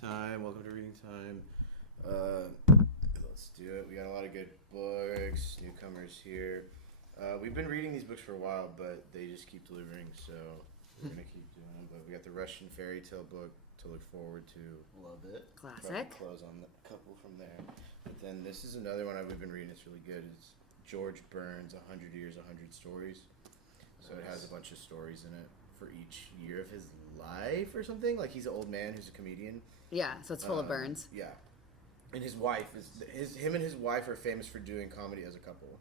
time. Welcome to reading time. Let's do it. We got a lot of good books, newcomers here. We've been reading these books for a while, but they just keep delivering, so we're going to keep doing them. But we got the Russian fairy tale book to look forward to. Love it. Classic. Close on a couple from there. But then this is another one we've been reading. It's really good. It's George Burns' 100 Years, 100 Stories. So it has a bunch of stories in it for each year of his life or something. Like, he's an old man who's a comedian. Yeah, so it's full of Burns. Yeah. And his wife him and his wife are famous for doing comedy as a couple.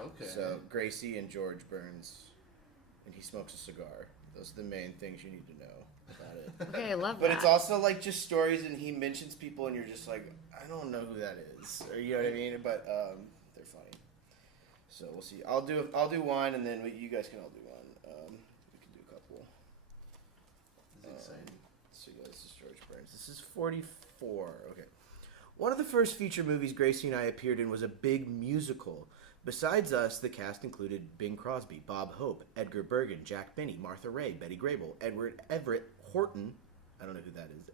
Okay. So Gracie and George Burns, and he smokes a cigar. Those are the main things you need to know about it. Okay, I love but that. it's also like just stories, and he mentions people, and you're just like, I don't know who that is, or you know what I mean? But they're funny. So we'll see. I'll do one, and then you guys can all do one. We can do a couple. This is exciting. So yeah, this is George Burns. This is 44. Okay. One of the first feature movies Gracie and I appeared in was a big musical. Besides us, the cast included Bing Crosby, Bob Hope, Edgar Bergen, Jack Benny, Martha Ray, Betty Grable, Edward Everett Horton. I don't know who that is.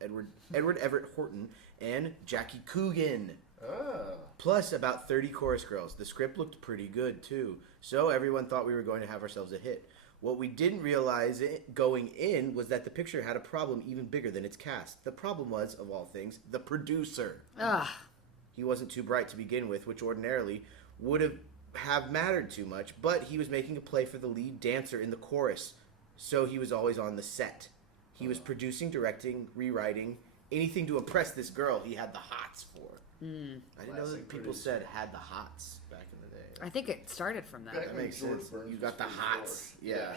Edward Everett Horton and Jackie Coogan. Oh. Plus about 30 chorus girls. The script looked pretty good too, so everyone thought we were going to have ourselves a hit. What we didn't realize going in was that the picture had a problem even bigger than its cast. The problem was, of all things, the producer. He wasn't too bright to begin with, which ordinarily would have mattered too much, but he was making a play for the lead dancer in the chorus, so he was always on the set. He was producing, directing, rewriting, anything to impress this girl he had the hots for. I didn't know that people said had the hots back in the day. I think it started from that. That makes sense. You got the hots. Yeah.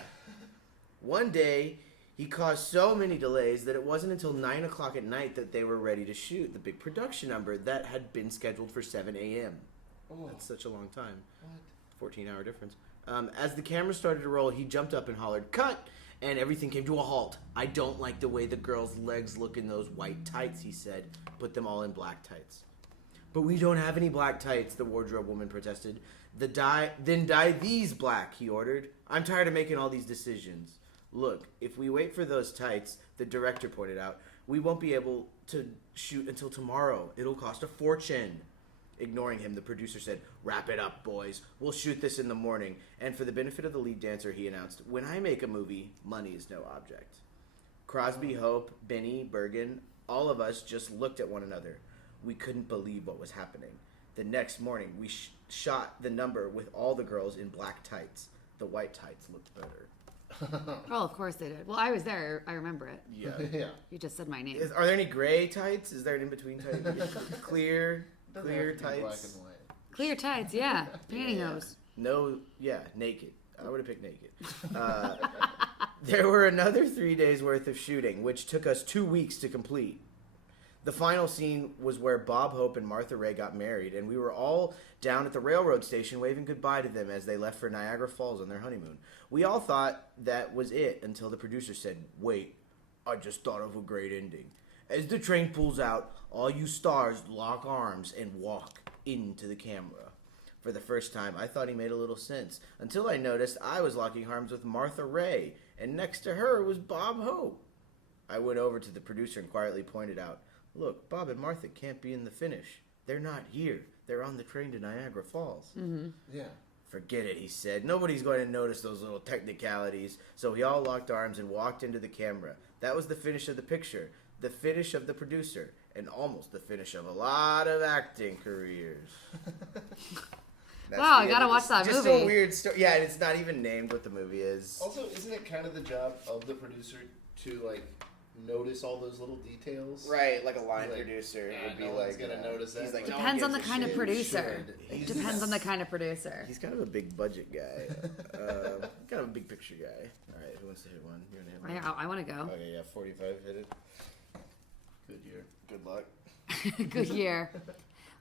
One day, he caused so many delays that it wasn't until 9 o'clock at night that they were ready to shoot the big production number that had been scheduled for 7 a.m. Oh. That's such a long time. What? 14-hour difference. As the camera started to roll, he jumped up and hollered, "Cut!" And everything came to a halt. "I don't like the way the girls' legs look in those white tights," he said. "Put them all in black tights." "But we don't have any black tights," the wardrobe woman protested. Then dye these black," he ordered. "I'm tired of making all these decisions." "Look, if we wait for those tights," the director pointed out, "we won't be able to shoot until tomorrow. It'll cost a fortune." Ignoring him, the producer said, "Wrap it up, boys. We'll shoot this in the morning." And for the benefit of the lead dancer, he announced, "When I make a movie, money is no object." Crosby, Hope, Benny, Bergen, all of us just looked at one another. We couldn't believe what was happening. The next morning, we shot the number with all the girls in black tights. The white tights looked better. Oh, of course they did. Well, I was there. I remember it. Yeah. Yeah. You just said my name. Are there any gray tights? Is there an in-between tight? Clear tights? Black and white. Clear tights, yeah. Pantyhose. No, naked. I would have picked naked. There were another 3 days worth of shooting, which took us 2 weeks to complete. The final scene was where Bob Hope and Martha Ray got married, and we were all down at the railroad station waving goodbye to them as they left for Niagara Falls on their honeymoon. We all thought that was it until the producer said, "Wait, I just thought of a great ending. As the train pulls out, all you stars lock arms and walk into the camera." For the first time, I thought he made a little sense, until I noticed I was locking arms with Martha Ray, and next to her was Bob Hope. I went over to the producer and quietly pointed out, "Look, Bob and Martha can't be in the finish. They're not here. They're on the train to Niagara Falls." Mm-hmm. Yeah. "Forget it," he said. "Nobody's going to notice those little technicalities." So we all locked arms and walked into the camera. That was the finish of the picture, the finish of the producer, and almost the finish of a lot of acting careers. Wow, I gotta watch that just movie. A weird story. Yeah, and it's not even named what the movie is. Also, isn't it kind of the job of the producer to, like, notice all those little details? Right, like a line Like, producer would be no like, one's gonna notice that. He's like, But- "No one Depends on the gives a kind of shit." producer. He's- Depends on the kind of producer. He's kind of a big budget guy. Kind of a big picture guy. All right, who wants to hit one? You're gonna hit one. I want to go. Okay, yeah, 45 hit it. Good year. Good luck. Good year.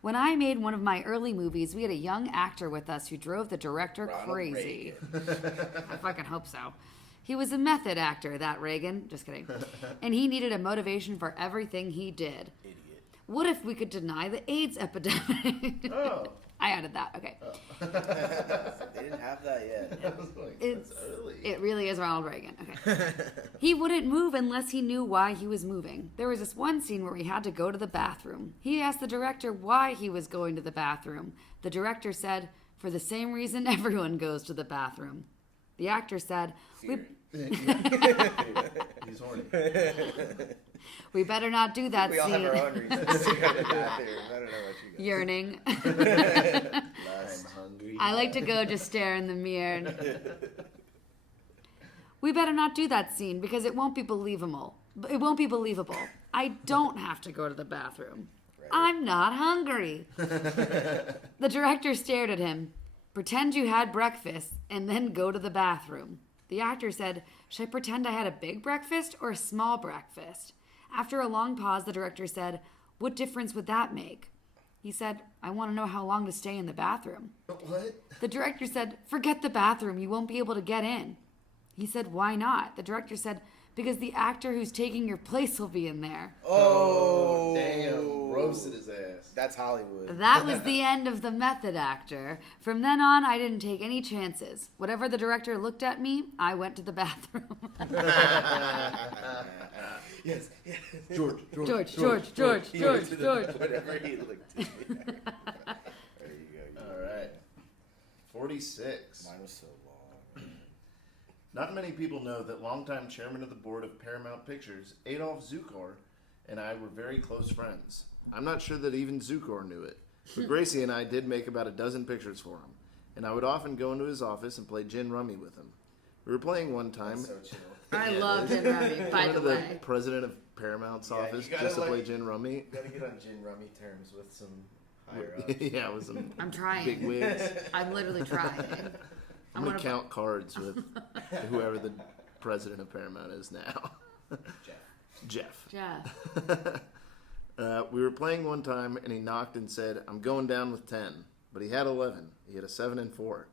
When I made one of my early movies, we had a young actor with us who drove the director Ronald crazy. I fucking hope so. He was a method actor, that Reagan. Just kidding. And he needed a motivation for everything he did. Idiot. What if we could deny the AIDS epidemic? Oh. I added that. Okay. They didn't have that yet. I was like, that's early. It really is Ronald Reagan. Okay. He wouldn't move unless he knew why he was moving. There was this one scene where he had to go to the bathroom. He asked the director why he was going to the bathroom. The director said, for the same reason everyone goes to the bathroom. The actor said, He's horny. we better not do that We all scene. have our own reasons to go to the bathroom. I don't know what you guys. Yearning. I'm hungry. I like to go just stare in the mirror. We better not do that scene because it won't be believable. It won't be believable. I don't have to go to the bathroom. Right. I'm not hungry. The director stared at him. Pretend you had breakfast and then go to the bathroom. The actor said, should I pretend I had a big breakfast or a small breakfast? After a long pause, the director said, what difference would that make? He said, I want to know how long to stay in the bathroom. What? The director said, forget the bathroom. You won't be able to get in. He said, why not? The director said, because the actor who's taking your place will be in there. Oh, damn. Roasted his ass. That's Hollywood. That was the end of the method actor. From then on, I didn't take any chances. Whatever the director looked at me, I went to the bathroom. Yes, yes. George. Whatever he looked at me. There you go. All right. 46. Mine was so long. Not many people know that longtime chairman of the board of Paramount Pictures, Adolf Zukor, and I were very close friends. I'm not sure that even Zukor knew it, but Gracie and I did make about a dozen pictures for him, and I would often go into his office and play gin rummy with him. We were playing one time. So chill. I love gin rummy, by Went the to the way. president of Paramount's Yeah, office you gotta, just to like- play gin rummy. You gotta get on gin rummy terms with some higher ups. Yeah, with some I'm trying. big wigs. I'm literally trying. I'm gonna count cards with whoever the president of Paramount is now. Jeff. Jeff. We were playing one time, and he knocked and said, I'm going down with 10. But he had 11. He had a 7 and 4.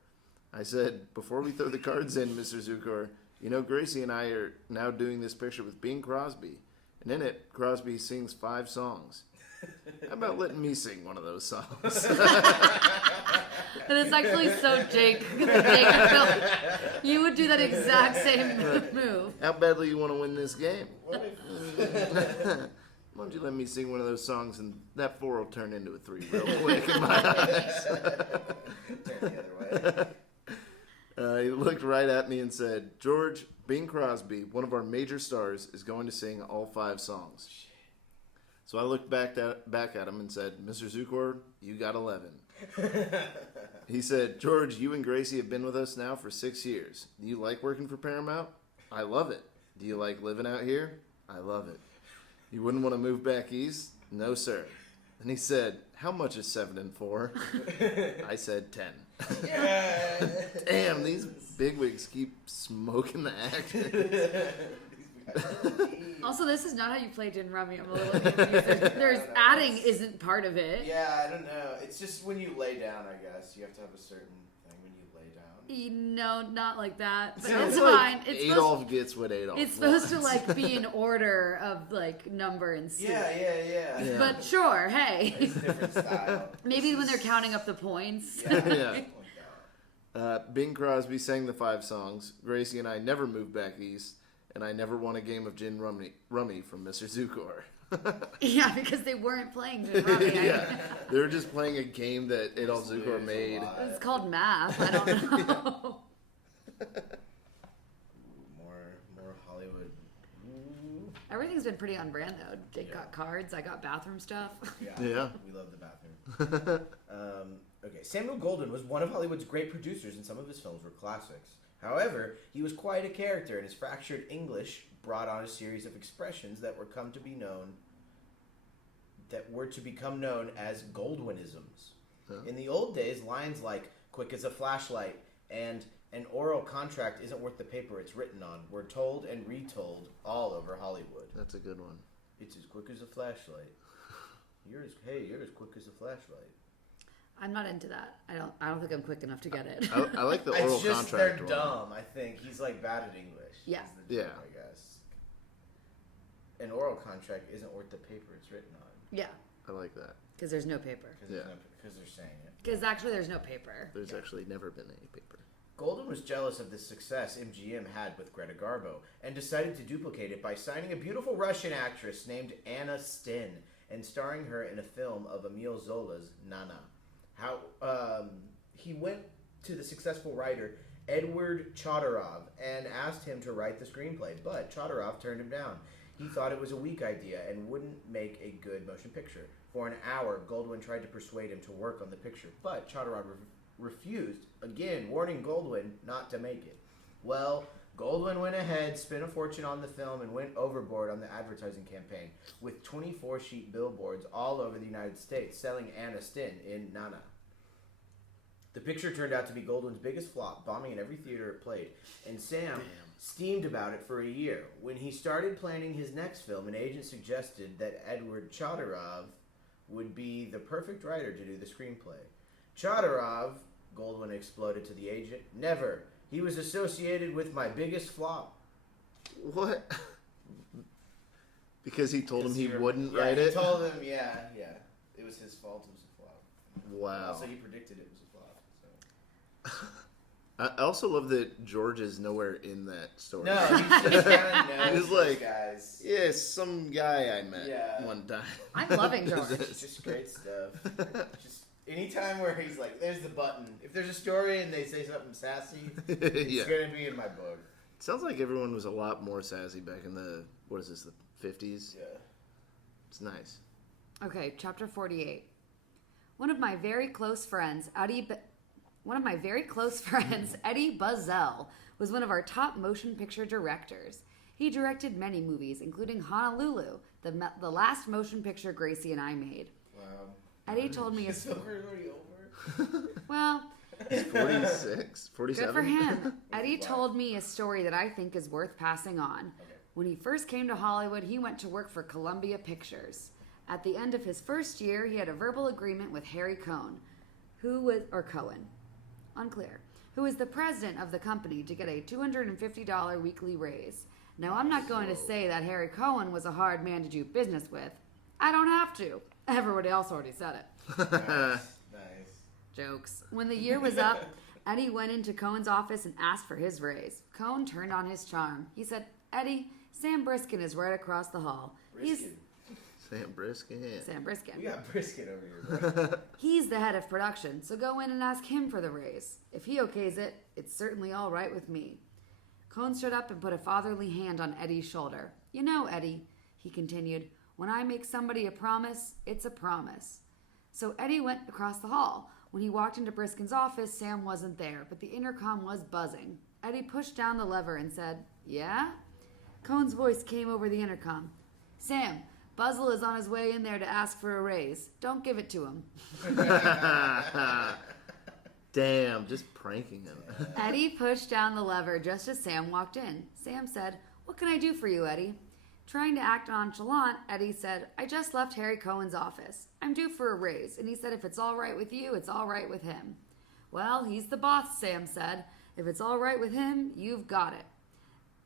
I said, before we throw the cards in, Mr. Zukor, you know, Gracie and I are now doing this picture with Bing Crosby. And in it, Crosby sings 5 songs. How about letting me sing one of those songs? And it's actually so Jake. You would do that exact same move. How badly you want to win this game? Why don't you let me sing one of those songs, and that 4 will turn into a 3 real quick in my eyes. Turn the other way. He looked right at me and said, George, Bing Crosby, one of our major stars, is going to sing all 5 songs. So I looked back at him and said, Mr. Zukor, you got 11. He said, George, you and Gracie have been with us now for 6 years. Do you like working for Paramount? I love it. Do you like living out here? I love it. You wouldn't want to move back east? No, sir. And he said, how much is 7 and 4? I said 10. Yeah. Damn, these bigwigs keep smoking the actors. Also, this is not how you play gin rummy. I'm a little confused. There's adding isn't part of it. Yeah, I don't know. It's just when you lay down, I guess. You have to have a certain thing when you lay down. No, not like that. But Sounds it's like fine. It's Adolf gets what Adolf It's supposed to wants. like be in order of like number and suit. Yeah. Yeah. But sure, hey. It's a different style. Maybe when they're counting up the points. Yeah. Bing Crosby sang the 5 songs. Gracie and I never moved back east, and I never won a game of gin rummy from Mr. Zukor. Yeah, because they weren't playing gin rummy. Yeah, they were just playing a game that Adolf Zukor made. It's called math. I don't know. More Hollywood. Everything's been pretty on brand though. Jake got cards. I got bathroom stuff. Yeah. We love the bathroom. Okay, Samuel Goldwyn was one of Hollywood's great producers, and some of his films were classics. However, he was quite a character, and his fractured English brought on a series of expressions that were to become known as Goldwynisms. Huh? In the old days, lines like "quick as a flashlight" and "an oral contract isn't worth the paper it's written on" were told and retold all over Hollywood. That's a good one. It's as quick as a flashlight. You're as quick as a flashlight. I'm not into that. I don't think I'm quick enough to get it. I like the oral It's just contract they're one. dumb. I think he's like bad at English. Yeah. is the joke, I guess. An oral contract isn't worth the paper it's written on. Yeah. I like that. Because there's no paper. Yeah. Because they're saying it. Because actually there's no paper. There's actually never been any paper. Golden was jealous of the success MGM had with Greta Garbo and decided to duplicate it by signing a beautiful Russian actress named Anna Sten and starring her in a film of Emile Zola's Nana. He went to the successful writer Edward Chodorov and asked him to write the screenplay, but Chodorov turned him down. He thought it was a weak idea and wouldn't make a good motion picture. For an hour, Goldwyn tried to persuade him to work on the picture, but Chodorov refused, again warning Goldwyn not to make it. Well, Goldwyn went ahead, spent a fortune on the film, and went overboard on the advertising campaign, with 24-sheet billboards all over the United States selling Anna Sten in Nana. The picture turned out to be Goldwyn's biggest flop, bombing in every theater it played, and Sam steamed about it for a year. When he started planning his next film, an agent suggested that Edward Chodorov would be the perfect writer to do the screenplay. Chodorov, Goldwyn exploded to the agent, never. He was associated with my biggest flop. What? Because he told him he wouldn't write he it? He told him, yeah. It was his fault. It was a flop. Wow. Also, he predicted it was a flop. So. I also love that George is nowhere in that story. No, he's just kind of knows He's like, guys. Yeah, some guy I met one time. I'm loving George. It's just great stuff. Just anytime where he's like, there's the button. If there's a story and they say something sassy, it's going to be in my book. Sounds like everyone was a lot more sassy back in the, what is this, the 50s? Yeah. It's nice. Okay, chapter 48. One of my very close friends, Eddie Buzzell, was one of our top motion picture directors. He directed many movies, including Honolulu, the last motion picture Gracie and I made. Wow. Eddie told me It's already over. Well, 46? 47? good for him. Eddie told me a story that I think is worth passing on. Okay. When he first came to Hollywood, he went to work for Columbia Pictures. At the end of his first year, he had a verbal agreement with Harry Cohn, Cohen, unclear, who is the president of the company, to get a $250 weekly raise. Now, I'm not going to say that Harry Cohen was a hard man to do business with. I don't have to. Everybody else already said it. Nice. Jokes. When the year was up, Eddie went into Cohen's office and asked for his raise. Cohen turned on his charm. He said, Eddie, Sam Briskin is right across the hall. Sam Briskin. Sam Briskin. We got brisket over here, bro. He's the head of production, so go in and ask him for the raise. If he okays it, it's certainly all right with me. Cohen stood up and put a fatherly hand on Eddie's shoulder. You know, Eddie, he continued, when I make somebody a promise, it's a promise. So Eddie went across the hall. When he walked into Briskin's office, Sam wasn't there, but the intercom was buzzing. Eddie pushed down the lever and said, Yeah? Cohen's voice came over the intercom. Sam, Buzzell is on his way in there to ask for a raise. Don't give it to him. Damn, just pranking him. Eddie pushed down the lever just as Sam walked in. Sam said, What can I do for you, Eddie? Trying to act nonchalant, Eddie said, I just left Harry Cohen's office. I'm due for a raise, and he said if it's all right with you, it's all right with him. Well, he's the boss, Sam said. If it's all right with him, you've got it.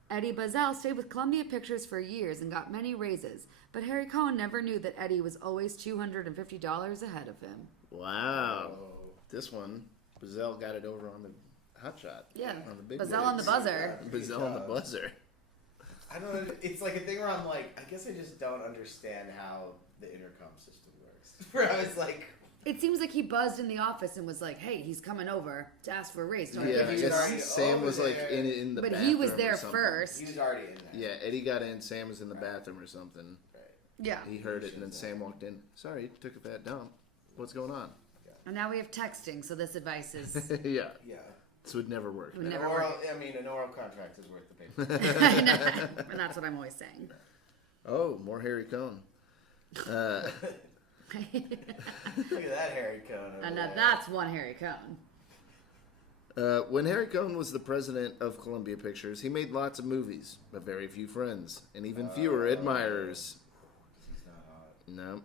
Eddie Buzzell stayed with Columbia Pictures for years and got many raises, but Harry Cohen never knew that Eddie was always $250 ahead of him. Wow. This one, Buzzell got it over on the hot shot. Yeah, on the big Buzzell on the buzzer. Buzzell on the buzzer. I don't know. It's like a thing where I'm like, I guess I just don't understand how the intercom system works. Where I was like, It seems like he buzzed in the office and was like, hey, he's coming over to ask for a raise. Don't I Yeah, give I you he's yours?" already guess Sam over was like there. in the But bathroom he was or there something. first. he was already in there. Yeah, Eddie got in, Sam was in the bathroom or something. Right. Yeah. He heard it and then Sam walked in. Sorry, took a fat dump. What's going on? And now we have texting, so this advice is... Yeah, Yeah. this would never work. Would An never oral, work. I mean, an oral contract is worth the paper. And that's what I'm always saying. Oh, more Harry Cohn. Look at that Harry Cohn. over And there. that's one Harry Cohn. When Harry Cohn was the president of Columbia Pictures, he made lots of movies, but very few friends, and even fewer admirers. He's not hot. No.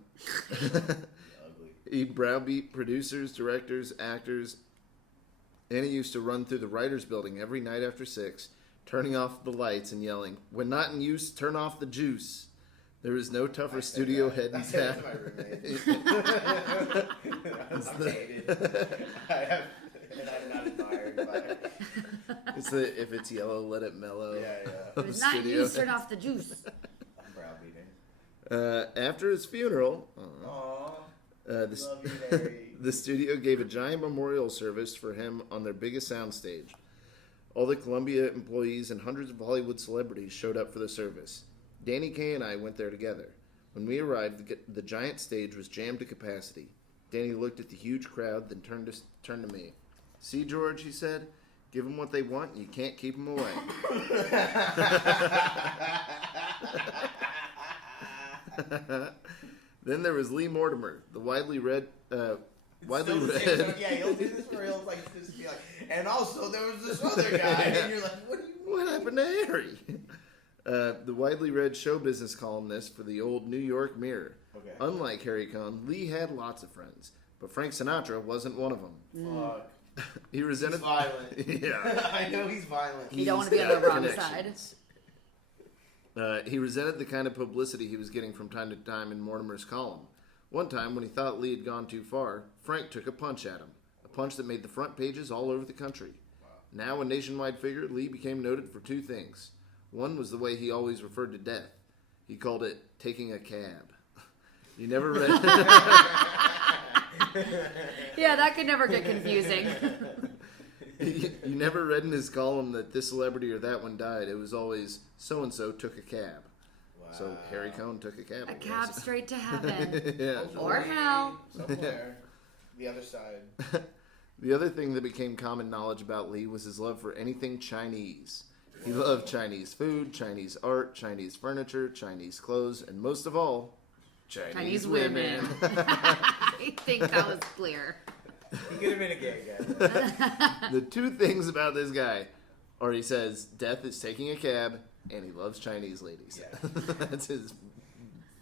He's ugly. He browbeat producers, directors, actors, and he used to run through the writers' building every night after 6, turning off the lights and yelling, "When not in use, turn off the juice." There is no tougher studio head in I said town. that's my roommate. I'm hated. And I'm not admired by it. It's the if it's yellow, let it mellow. Yeah. If it's not you, turn off the juice. I'm browbeating. After his funeral, Aww. the, Love you, Larry. the studio gave a giant memorial service for him on their biggest soundstage. All the Columbia employees and hundreds of Hollywood celebrities showed up for the service. Danny Kaye and I went there together. When we arrived, the giant stage was jammed to capacity. Danny looked at the huge crowd, then turned to me. "See, George," he said, "give them what they want, and you can't keep them away." Then there was Lee Mortimer, the widely read. Yeah, he'll do this for real. Like, just be like, and also there was this other guy, and you're like, what do you mean? What happened to Harry? The widely read show business columnist for the old New York Mirror. Okay. Unlike Harry Cohn, Lee had lots of friends, but Frank Sinatra wasn't one of them. Fuck. He resented. He's violent. Yeah. I know he's violent. You don't want to be on the wrong side. Connections. He resented the kind of publicity he was getting from time to time in Mortimer's column. One time, when he thought Lee had gone too far, Frank took a punch at him. A punch that made the front pages all over the country. Now a nationwide figure, Lee became noted for two things. One was the way he always referred to death. He called it taking a cab. You never read... Yeah, that could never get confusing. You never read in his column that this celebrity or that one died. It was always, so-and-so took a cab. Wow. So Harry Cohn took a cab. A I cab guess. straight to heaven. Yeah. Or hell. Somewhere. The other side. The other thing that became common knowledge about Lee was his love for anything Chinese. He loved Chinese food, Chinese art, Chinese furniture, Chinese clothes, and most of all, Chinese women. I think that was clear. He could have been a gay guy. The two things about this guy are he says death is taking a cab and he loves Chinese ladies. Yeah. That's his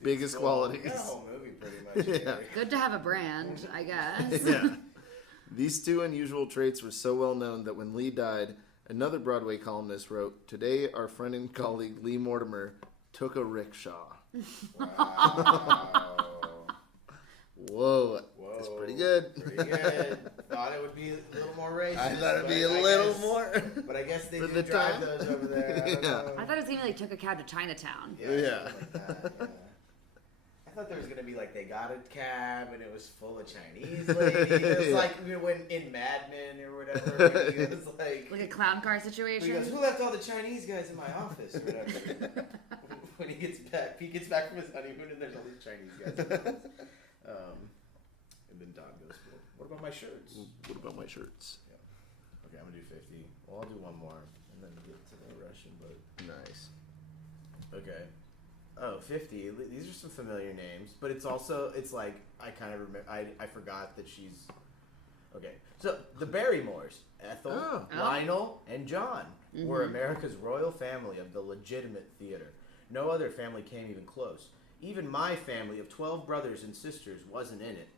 biggest qualities. The whole movie pretty much. Yeah. Good to have a brand, I guess. Yeah. These two unusual traits were so well known that when Lee died, another Broadway columnist wrote, "Today our friend and colleague Lee Mortimer took a rickshaw." Wow. Whoa, that's pretty good. Pretty good. Thought it would be a little more racist. I thought it'd be a but I little guess- more. But I guess they For do the drive time. those over there. I don't Yeah. know. I thought it was going to be like took a cab to Chinatown. Yeah. Yeah. Something like that, yeah. I thought there was gonna be like they got a cab and it was full of Chinese ladies. It was Yeah. like when in Mad Men or whatever. When he was like Like a clown car he goes, situation. "Who left all the Chinese guys in my office?" Or whatever. When he gets back from his honeymoon and there's all these Chinese guys. In his office. And then Don goes, "Well, what about my shirts?" What about my shirts? Okay, I'm gonna do 50. Well, I'll do one more and then get to the Russian boat. Nice. Okay. Oh, 50. These are some familiar names, but it's also, it's like, I kind of remember, I forgot that she's, okay. So, the Barrymores, Ethel, Oh. Lionel, and John, were America's royal family of the legitimate theater. No other family came even close. Even my family of 12 brothers and sisters wasn't in it.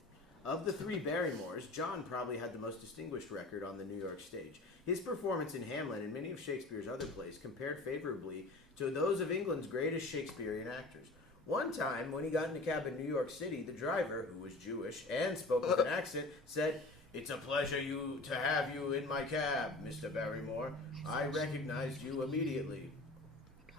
Of the three Barrymores, John probably had the most distinguished record on the New York stage. His performance in Hamlet and many of Shakespeare's other plays compared favorably to those of England's greatest Shakespearean actors. One time, when he got in a cab in New York City, the driver, who was Jewish and spoke with an accent, said, "It's a pleasure to have you in my cab, Mr. Barrymore. I recognized you immediately."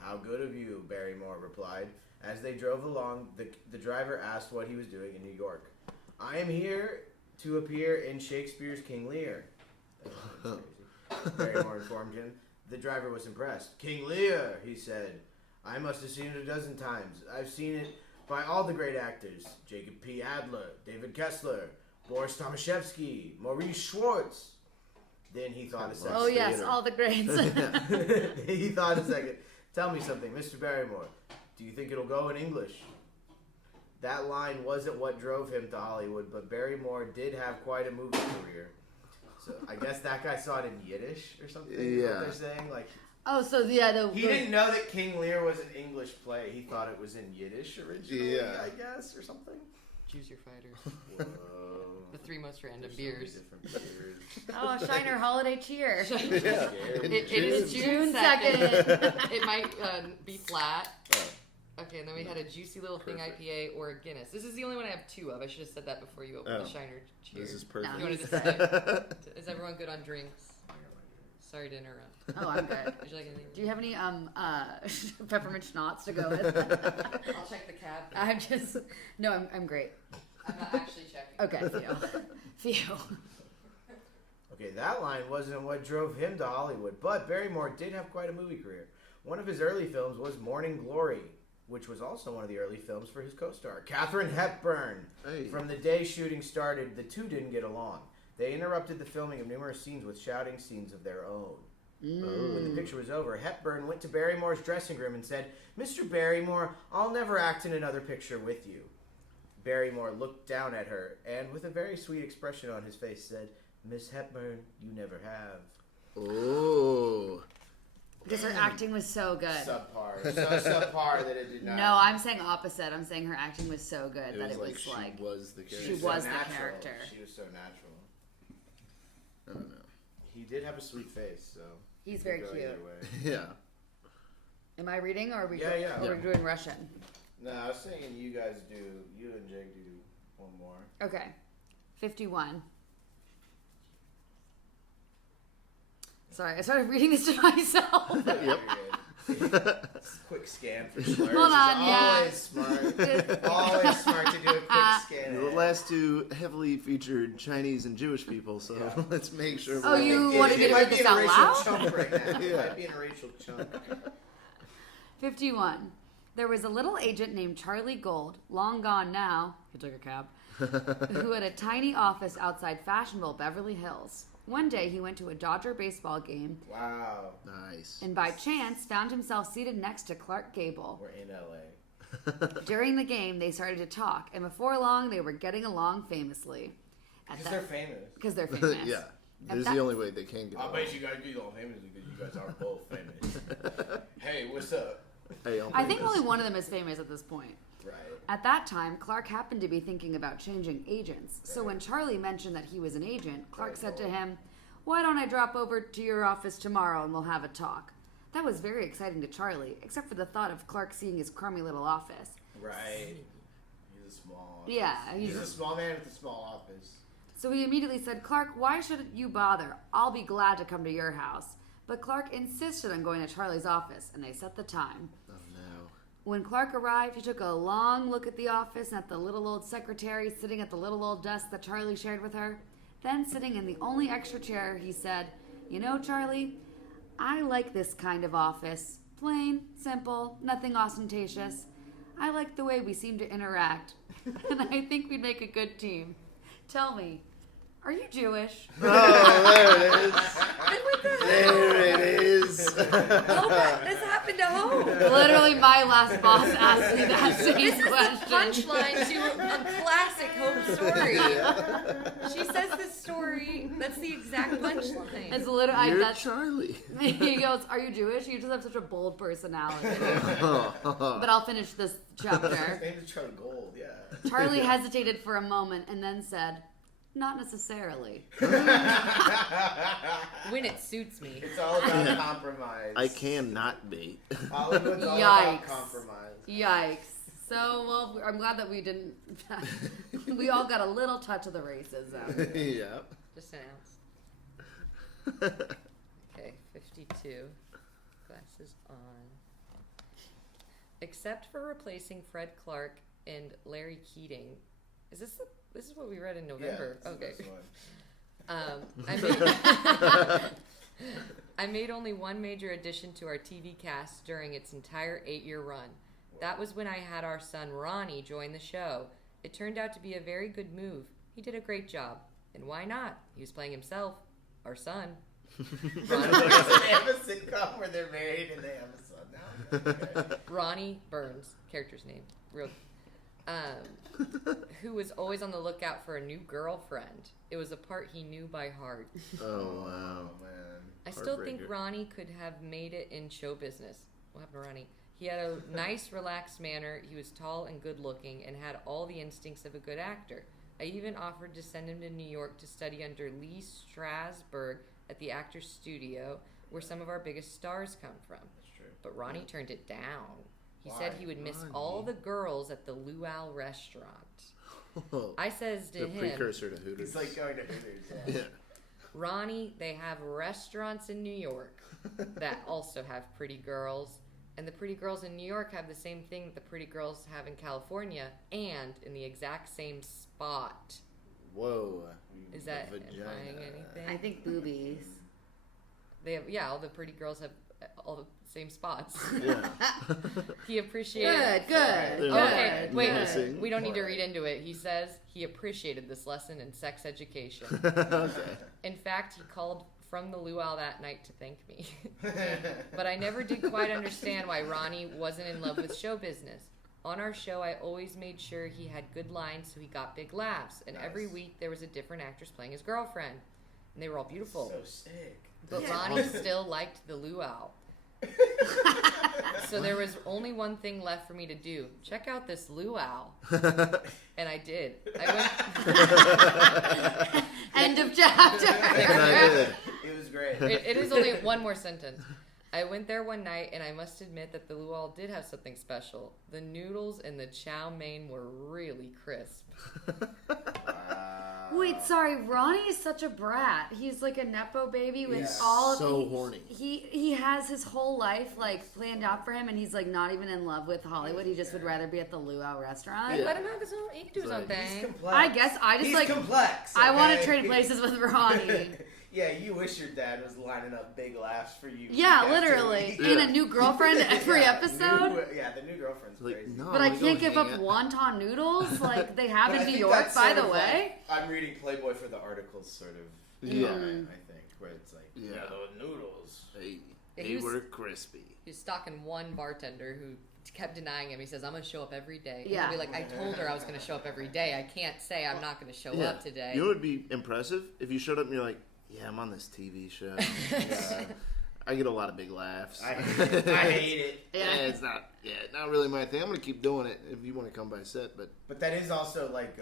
"How good of you," Barrymore replied. As they drove along, the driver asked what he was doing in New York. "I am here to appear in Shakespeare's King Lear." That's crazy. Barrymore informed him. The driver was impressed. "King Lear," he said. "I must have seen it a dozen times. I've seen it by all the great actors. Jacob P. Adler, David Kessler, Boris Tomaszewski, Maurice Schwartz." Then he thought a second. Oh, yes, Theater. all the greats. He thought a second. "Tell me something, Mr. Barrymore. Do you think it'll go in English?" That line wasn't what drove him to Hollywood, but Barrymore did have quite a movie career. So I guess that guy saw it in Yiddish or something. Is Yeah. what they're saying. Like Oh, so yeah, he didn't know that King Lear was an English play. He thought it was in Yiddish originally. Yeah. I guess or something. Choose your fighter. Whoa. The three most random There's so many beers. different beers. Oh, Shiner Holiday Cheer. Yeah. It is June June 2nd. 2nd. It might be flat. Okay, and then we had a Juicy Little Thing Perfect. IPA or a Guinness. This is the only one I have two of. I should have said that before you opened Oh. the Shiner. Cheers. This is perfect. You wanted to say? Is everyone good on drinks? Sorry to interrupt. Oh, I'm good. Would you like anything? Do you have any peppermint schnapps to go with? I'll check the cab. I'm great. I'm not actually checking. Okay, Theo. Okay, that line wasn't what drove him to Hollywood, but Barrymore did have quite a movie career. One of his early films was Morning Glory, which was also one of the early films for his co-star, Katharine Hepburn. Hey. From the day shooting started, the two didn't get along. They interrupted the filming of numerous scenes with shouting scenes of their own. When the picture was over, Hepburn went to Barrymore's dressing room and said, "Mr. Barrymore, I'll never act in another picture with you." Barrymore looked down at her and, with a very sweet expression on his face, said, "Miss Hepburn, you never have." Oh. Because her acting was so good. Subpar. So subpar that it did not. No, I'm saying opposite. I'm saying her acting was so good that it was she like was the character. she was the character. She was so natural. I don't know. He did have a sweet face, so. He's it very could go cute. either way. Yeah. Am I reading or are we? Yeah, yeah. Or are we doing Russian? No, I was saying you and Jake do one more. Okay, 51. Sorry, I started reading this to myself. Yep. Quick scan for slurs. Hold on, yeah. Always smart. Always smart to do a quick scan. The last two heavily featured Chinese and Jewish people, so Yeah. let's make sure. Oh, you wanted me to might read be this in a out racial loud? chunk right now. Yeah. Might be in a racial chunk. 51. There was a little agent named Charlie Gold, long gone now, he took a cab, who had a tiny office outside fashionable Beverly Hills. One day he went to a Dodger baseball game Wow. Nice. and by chance found himself seated next to Clark Gable. We're in LA. During the game, they started to talk, and before long, they were getting along famously. Because they're famous. Because they're famous. Yeah. And This is that- the only way they can get I along. bet you guys get all famous because you guys are both famous. Hey, what's up? Hey, I'm I think famous. only one of them is famous at this point. Right. At that time, Clark happened to be thinking about changing agents. So when Charlie mentioned that he was an agent, Clark said to him, "Why don't I drop over to your office tomorrow and we'll have a talk?" That was very exciting to Charlie, except for the thought of Clark seeing his crummy little office. Right. He's a small. Yeah, He's a small man with a small office. So he immediately said, "Clark, why should you bother? I'll be glad to come to your house." But Clark insisted on going to Charlie's office, and they set the time. Oh no. When Clark arrived, he took a long look at the office and at the little old secretary sitting at the little old desk that Charlie shared with her. Then, sitting in the only extra chair, he said, "You know, Charlie, I like this kind of office. Plain, simple, nothing ostentatious. I like the way we seem to interact, and I think we'd make a good team. Tell me, are you Jewish?" Oh, there it is. There it is. This happened to home. Literally, my last boss asked me that same This is the question. punchline to a classic home story. She says this story. That's the exact punchline. It's literally, You're that's, Charlie. he goes, "Are you Jewish? You just have such a bold personality." But I'll finish this His chapter. name is Charlie Gold, yeah. Charlie hesitated for a moment and then said, "Not necessarily." When it suits me. It's all about compromise. I cannot be. Hollywood's all Yikes. about compromise. Yikes. So, well, I'm glad that we didn't. We all got a little touch of the racism. Yeah. Just an ounce. Okay, 52. Glasses on. Except for replacing Fred Clark and Larry Keating. Is this this is what we read in November? Yeah, Okay. this one. I made only one major addition to our TV cast during its entire 8-year run. That was when I had our son Ronnie join the show. It turned out to be a very good move. He did a great job. And why not? He was playing himself, our son. They have a sitcom where they're married and they have a son now. Okay. Ronnie Burns, character's name, real, who was always on the lookout for a new girlfriend. It was a part he knew by heart. Oh wow. Oh, man. I still think Heartbreaker. Ronnie could have made it in show business. What happened to Ronnie? He had a nice, relaxed manner. He was tall and good looking and had all the instincts of a good actor. I even offered to send him to New York to study under Lee Strasberg at the Actors Studio, where some of our biggest stars come from. That's true. But Ronnie turned it down. He said he would miss Ronnie. all the girls at the Luau restaurant. I says to The him, precursor to Hooters. It's like going to Hooters. Yeah. Ronnie, they have restaurants in New York that also have pretty girls. And the pretty girls in New York have the same thing that the pretty girls have in California and in the exact same spot. Whoa. Is that Vagina. implying anything? I think boobies. They have, all the pretty girls have all the same spots. Yeah. He appreciated. Good. They're Okay, not wait. menacing. We don't need to read into it. He says he appreciated this lesson in sex education. Okay. In fact, he called from the luau that night to thank me. But I never did quite understand why Ronnie wasn't in love with show business. On our show, I always made sure he had good lines so he got big laughs. And every week there was a different actress playing his girlfriend. And they were all beautiful. So sick. But Ronnie still liked the luau. So there was only one thing left for me to do. Check out this luau. And I did. I went. End of chapter. And I did. It was great. It is only one more sentence. I went there one night, and I must admit that the luau did have something special. The noodles and the chow mein were really crisp. Wait, sorry. Ronnie is such a brat. He's like a nepo baby with Yeah. all of So horny. He has his whole life like planned out for him, and he's like not even in love with Hollywood. He just would rather be at the luau restaurant. Yeah. Let him have his own. He can do his own He's thing. complex. I guess I just He's like complex. I want to okay? trade places with Ronnie. Yeah, you wish your dad was lining up big laughs for you. Yeah, week after literally. week. And a new girlfriend every Yeah, episode. the new girlfriend's Like, crazy. no, But I we can't go give up hang out. wonton noodles like they have But I in New think York, that's by sort the of way. like, I'm reading Playboy for the articles, sort of. Yeah. comment, I think, where it's like, Yeah. those noodles. Hey, Yeah, they he was- were crispy. He's stalking one bartender who kept denying him. He says, I'm going to show up every day. And Yeah. he'll be like, I told her I was going to show up every day. I can't say I'm not going to show Yeah. up today. You know what would be impressive? If you showed up and you're like, yeah, I'm on this TV show. Yeah. I get a lot of big laughs. I hate it. Yeah, it's not not really my thing. I'm gonna keep doing it if you want to come by set, but But that is also like,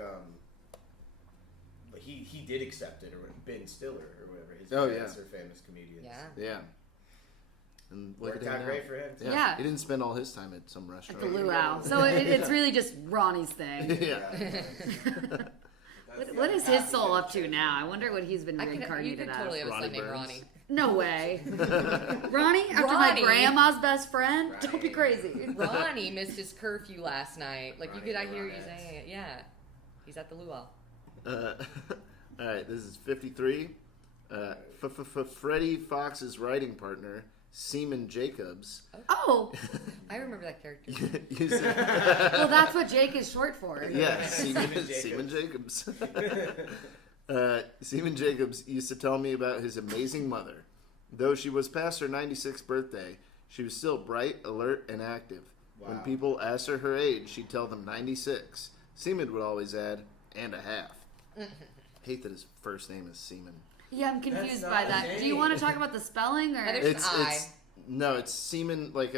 he did accept it, or Ben Stiller, or whatever. His Oh, parents yeah. are famous comedians. Yeah. yeah. And look Worked at him out now. great for him. Yeah. Yeah. He didn't spend all his time at some At restaurant. the luau. So it's really just Ronnie's thing. Yeah. What is his soul up to now? I wonder what he's been You reincarnated could as. totally have a Ronnie son named Burns. Ronnie. No way. Ronnie? After my Ronnie. grandma's best friend? Don't be Right. crazy. Ronnie missed his curfew last night. Like, Ronnie I hear you Ronette. saying it. Yeah. He's at the luau. All right, this is 53. Freddie Fox's writing partner, Seaman Jacobs. Oh, I remember that character. You said, well, that's what Jake is short for. yeah, Seaman Seaman Jacobs. Seaman Jacobs used to tell me about his amazing mother. Though she was past her 96th birthday, she was still bright, alert, and active. When Wow. people asked her age, she'd tell them 96. Seaman would always add, and a half. Hate that his first name is Seaman. Yeah, I'm confused That's by not that. his Do you name. want to talk about the spelling or? There's an I. No, it's Seaman like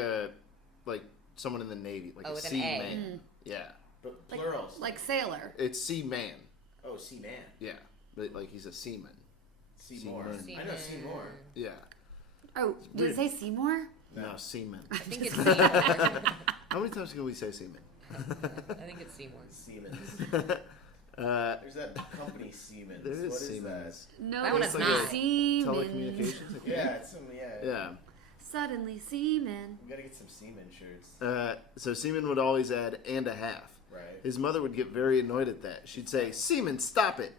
someone in the Navy, like Oh, a with an seaman. A. Yeah, But like, plurals. like sailor. it's Seaman. Oh, Seaman. Yeah, but like he's a seaman. Seymour. Seaman. I know Seymour. Yeah, Oh, did it say Seymour? no seaman. I think it's Seymour. How many times can we say seaman? I think it's Seymour. Siemens. There's that company Siemens. There is What is Siemens. No, That one it's is not. not. Seaman. Telecommunications. that? Yeah, it's some, yeah. Yeah. Suddenly Seaman. We gotta get some Seaman shirts. So Seaman would always add and a half. Right. His mother would get very annoyed at that. She'd say, Seaman, stop it.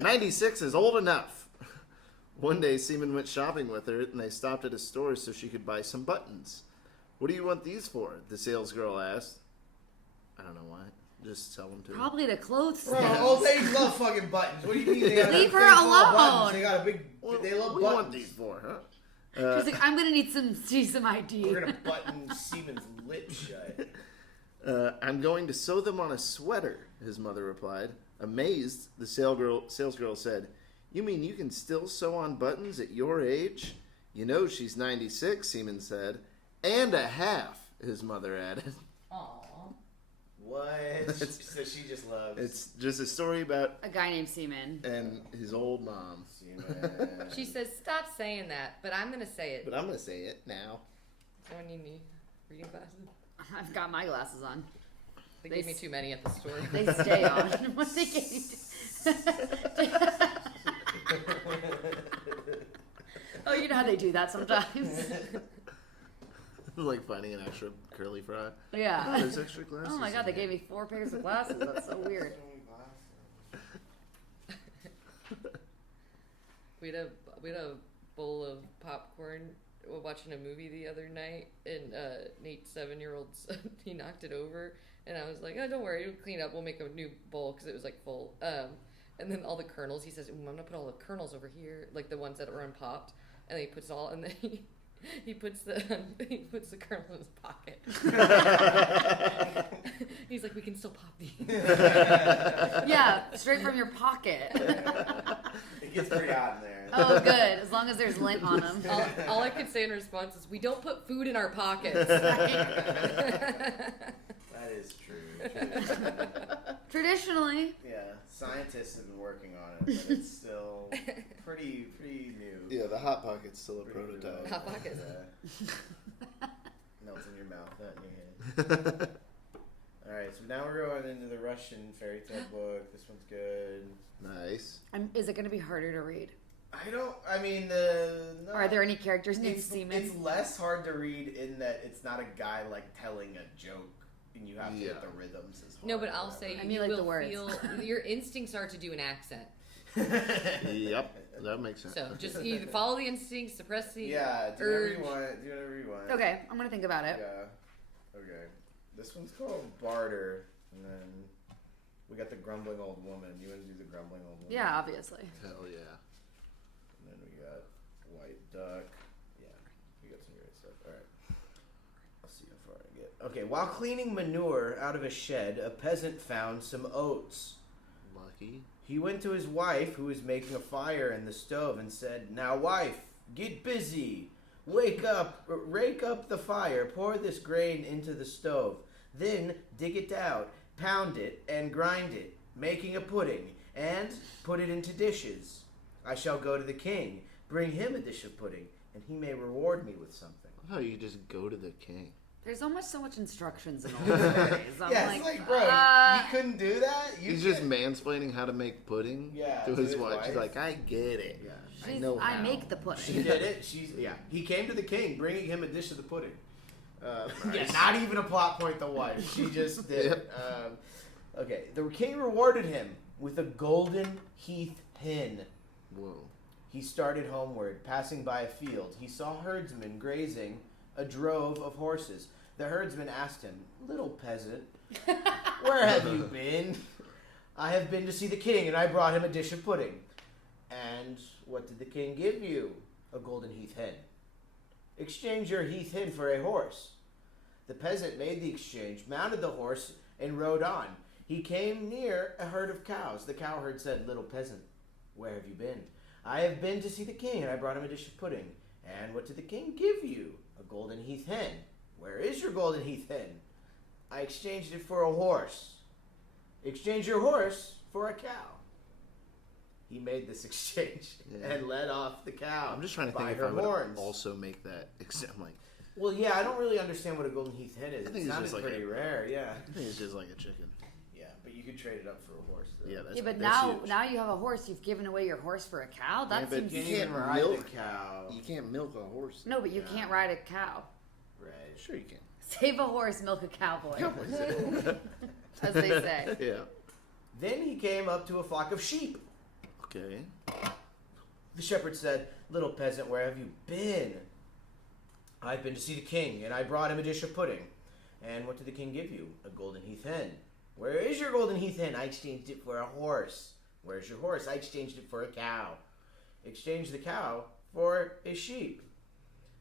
96 is old enough. One day, Seaman went shopping with her, and they stopped at a store so she could buy some buttons. What do you want these for? The sales girl asked. I don't know why. Just sell them to her. Probably to clothes. Bro, stand. old ladies love fucking buttons. What do you mean they got Leave a her thing full of alone. buttons? They got a big. What They love we buttons. want these for, huh? She's like, I'm gonna need some ID. We're gonna button Siemens' lips shut. I'm going to sew them on a sweater, his mother replied. Amazed, the sales girl said, You mean you can still sew on buttons at your age? You know she's 96, Seaman said. And a half, his mother added. Aww. What? So she just loves It's just a story about A guy named Seaman. and his old mom. Siemens. She says, stop saying that, but I'm going to say it. But I'm going to say it now. So when you need- Reading glasses. I've got my glasses on. They They gave me s- too many at the store. They stay on. What they gave you? Oh, you know how they do that sometimes. Like finding an extra curly fry. Yeah. Oh, there's extra glasses. Oh my god, in they here. gave me 4 pairs of glasses. That's so weird. We had a bowl of popcorn while watching a movie the other night, and Nate's 7-year-old son, he knocked it over, and I was like, "Oh, don't worry, we'll clean up. We'll make a new bowl because it was like full." And then all the kernels, he says, "I'm gonna put all the kernels over here, like the ones that were unpopped," and then he puts it all, and then he puts the kernel in his pocket. He's like, "We can still pop these." Yeah, straight from your pocket. It gets pretty hot in there. Oh, good. As long as there's lint on them. All I could say in response is, "We don't put food in our pockets." That is true. Traditionally. Yeah, scientists have been working on it, but it's still pretty new. Yeah, the Hot Pocket's still a Pretty prototype. new. Hot Pockets. Melts in your mouth, not in your hand. Alright, so now we're going into the Russian fairy tale book. This one's good. Nice. Is it going to be harder to read? No, Or are there any characters named Seaman? It's less hard to read in that it's not a guy like telling a joke and you have to get the rhythms as hard. No, but I'll say I mean, you like the will words. feel your instincts are to do an accent. Yep, that makes sense. So just either follow the instincts, suppress the Yeah, do urge. whatever you want. Do whatever you want. Okay, I'm going to think about it. Yeah. Okay. This one's called Barter, and then we got the grumbling old woman. You want to do the grumbling old woman? Yeah, obviously. Hell yeah. And then we got White Duck. Yeah, we got some great stuff. All right. I'll see how far I get. Okay, while cleaning manure out of a shed, a peasant found some oats. Lucky. He went to his wife, who was making a fire in the stove, and said, "Now, wife, get busy. Wake up, rake up the fire, pour this grain into the stove. Then dig it out, pound it, and grind it, making a pudding, and put it into dishes. I shall go to the king, bring him a dish of pudding, and he may reward me with something." How you just go to the king? There's almost so much instructions in all these stories. I'm Yeah, like, it's like, bro, you couldn't do that? He's just mansplaining how to make pudding to his wife. She's like, I get it. Yeah. I know I how. make the She pudding. did it. He came to the king, bringing him a dish of the pudding. Yeah, not even a plot point. The wife, she just did. Yep. Okay, the king rewarded him with a golden heath hen. Whoa. He started homeward, passing by a field. He saw herdsmen grazing a drove of horses. The herdsman asked him, "Little peasant, where have you been?" "I have been to see the king, and I brought him a dish of pudding." "And what did the king give you?" "A golden heath hen." "Exchange your heath hen for a horse." The peasant made the exchange, mounted the horse, and rode on. He came near a herd of cows. The cowherd said, "Little peasant, where have you been?" "I have been to see the king, and I brought him a dish of pudding." "And what did the king give you?" "A golden heath hen." "Where is your golden heath hen?" "I exchanged it for a horse." "Exchange your horse for a cow." He made this exchange and led off the cow. I'm just trying to by think if her I would horns. also make that. I'm like, Well, yeah, I don't really understand what a golden heath hen is. I think It it's sounded just like pretty a- rare, yeah. I think it's just like a chicken. Yeah, but you could trade it up for a horse. Though. Yeah, that's Yeah, but that's now huge. now you have a horse. You've given away your horse for a cow. That Yeah, but seems you you can't even can't ride milk- the cow. You can't milk a horse. no, but you can't ride a cow. Right. Sure you can. Save a horse, milk a cowboy, as they say. Yeah. Then he came up to a flock of sheep. Okay. The shepherd said, "Little peasant, where have you been?" "I've been to see the king, and I brought him a dish of pudding." "And what did the king give you?" "A golden heath hen." "Where is your golden heath hen?" "I exchanged it for a horse." "Where's your horse?" "I exchanged it for a cow." "Exchange the cow for a sheep."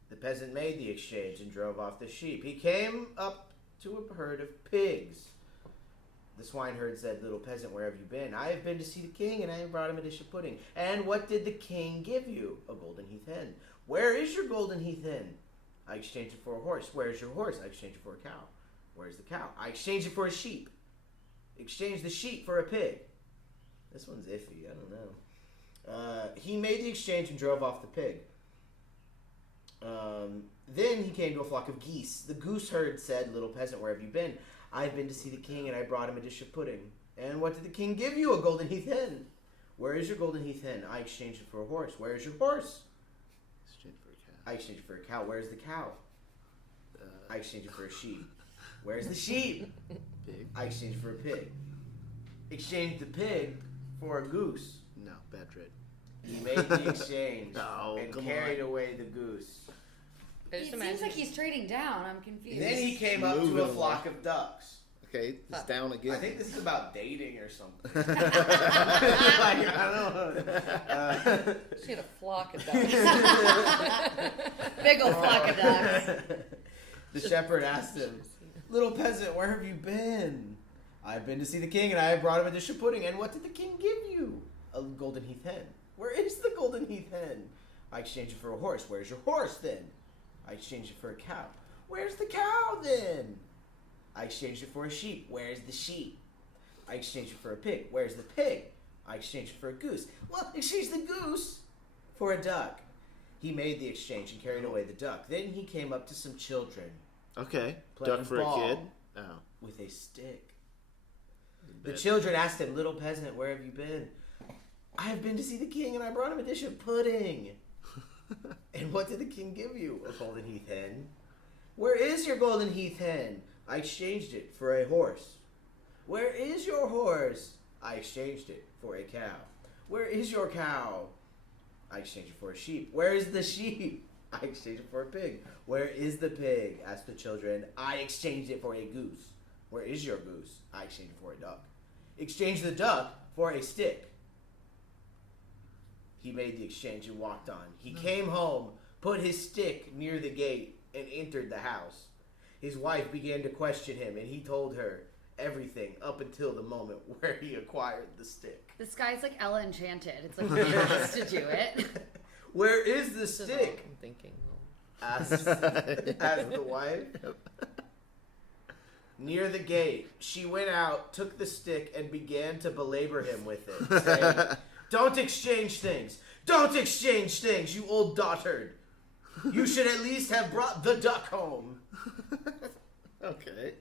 The peasant made the exchange and drove off the sheep. He came up to a herd of pigs. The swineherd said, "Little peasant, where have you been?" "I have been to see the king, and I brought him a dish of pudding." "And what did the king give you?" "A golden heath hen." "Where is your golden heath hen?" "I exchanged it for a horse." "Where's your horse?" "I exchanged it for a cow." "Where's the cow?" "I exchanged it for a sheep." "Exchange the sheep for a pig." This one's iffy. I don't know. He made the exchange and drove off the pig. Then he came to a flock of geese. The goose herd said, "Little peasant, where have you been?" "I've been to see the king, and I brought him a dish of pudding." "And what did the king give you?" "A golden heath hen." "Where is your golden heath hen?" "I exchanged it for a horse." "Where is your horse?" Exchange for a cow. "I exchanged it for a cow." "Where's the cow?" "I exchanged it for a sheep." "Where's the sheep?" Pig? "I exchanged it for a pig." "Exchanged the pig for a goose." No, bad trade. He made the exchange Oh, and come carried on. away the goose. I It just seems imagine like he's trading down. I'm confused. Then he came up to Moving a along. flock of ducks. Okay, it's down again. I think this is about dating or something. Like, I don't know. she had a flock of ducks. Big old flock of ducks. The shepherd asked him, "Little peasant, where have you been?" "I've been to see the king, and I have brought him a dish of pudding." "And what did the king give you?" "A golden heath hen." "Where is the golden heath hen?" "I exchanged it for a horse." "Where's your horse, then?" "I exchanged it for a cow." "Where's the cow, then?" "I exchanged it for a sheep." "Where's the sheep?" "I exchanged it for a pig." "Where's the pig?" "I exchanged it for a goose." "Well, exchange the goose for a duck." He made the exchange and carried away the duck. Then he came up to some children Okay, Playing duck for ball. a kid. Oh, with a stick. The bad. children asked him, "Little peasant, where have you been?" "I have been to see the king, and I brought him a dish of pudding." "And what did the king give you?" "A golden heath hen." "Where is your golden heath hen?" "I exchanged it for a horse." "Where is your horse?" "I exchanged it for a cow." "Where is your cow?" "I exchanged it for a sheep." "Where is the sheep?" "I exchanged it for a pig." "Where is the pig?" asked the children. "I exchanged it for a goose." "Where is your goose?" "I exchanged it for a duck." "Exchange the duck for a stick." He made the exchange and walked on. He came home, put his stick near the gate, and entered the house. His wife began to question him, and he told her everything up until the moment where he acquired the stick. This guy's like Ella Enchanted. It's like he has to do it. "Where is the This is all stick?" I'm thinking. asked the wife. Near the gate, she went out, took the stick, and began to belabor him with it, saying, "Don't exchange things! Don't exchange things, you old dotard! You should at least have brought the duck home." Okay.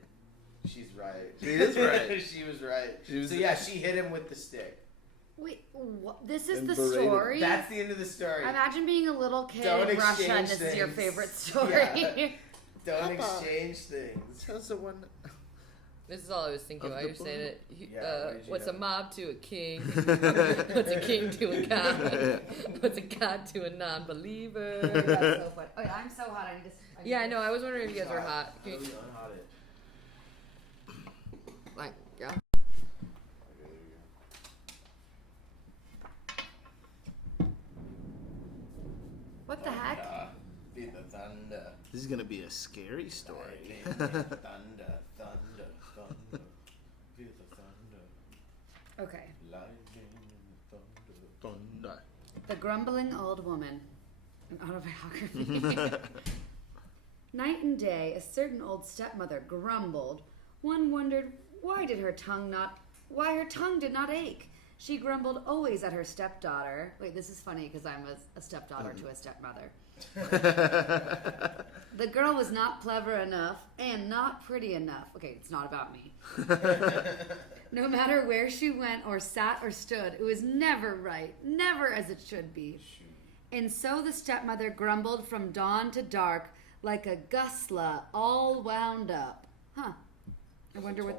She's right. She is right. She was right. She was- So yeah, she hit him with the stick. Wait, what? This is And the berated. story? That's the end of the story. Imagine being a little kid Don't in Russia and exchange this is your things. favorite story. Yeah. Don't Papa. exchange things. How's the one? This is all I was thinking. Of I the was saying it. Yeah, what did you What's know? a mob to a king? What's a king to a god? What's a god to a non-believer? That's so funny. Okay, I'm so hot. I need to. Yeah, I know. I was wondering if you guys were hot. How Can do you, we unhot it? like, yeah. What the heck? Be the thunder. This is gonna be a scary story. Thunder, thunder, thunder. Feel the thunder. Okay. Lightning and thunder. Thunder. The Grumbling Old Woman. An autobiography. Night and day, a certain old stepmother grumbled. One wondered why her tongue did not ache. She grumbled always at her stepdaughter. Wait, this is funny because I'm a stepdaughter to a stepmother. The girl was not clever enough and not pretty enough. Okay, it's not about me. No matter where she went or sat or stood, it was never right, never as it should be. And so the stepmother grumbled from dawn to dark like a gusla all wound up. Huh. I wonder what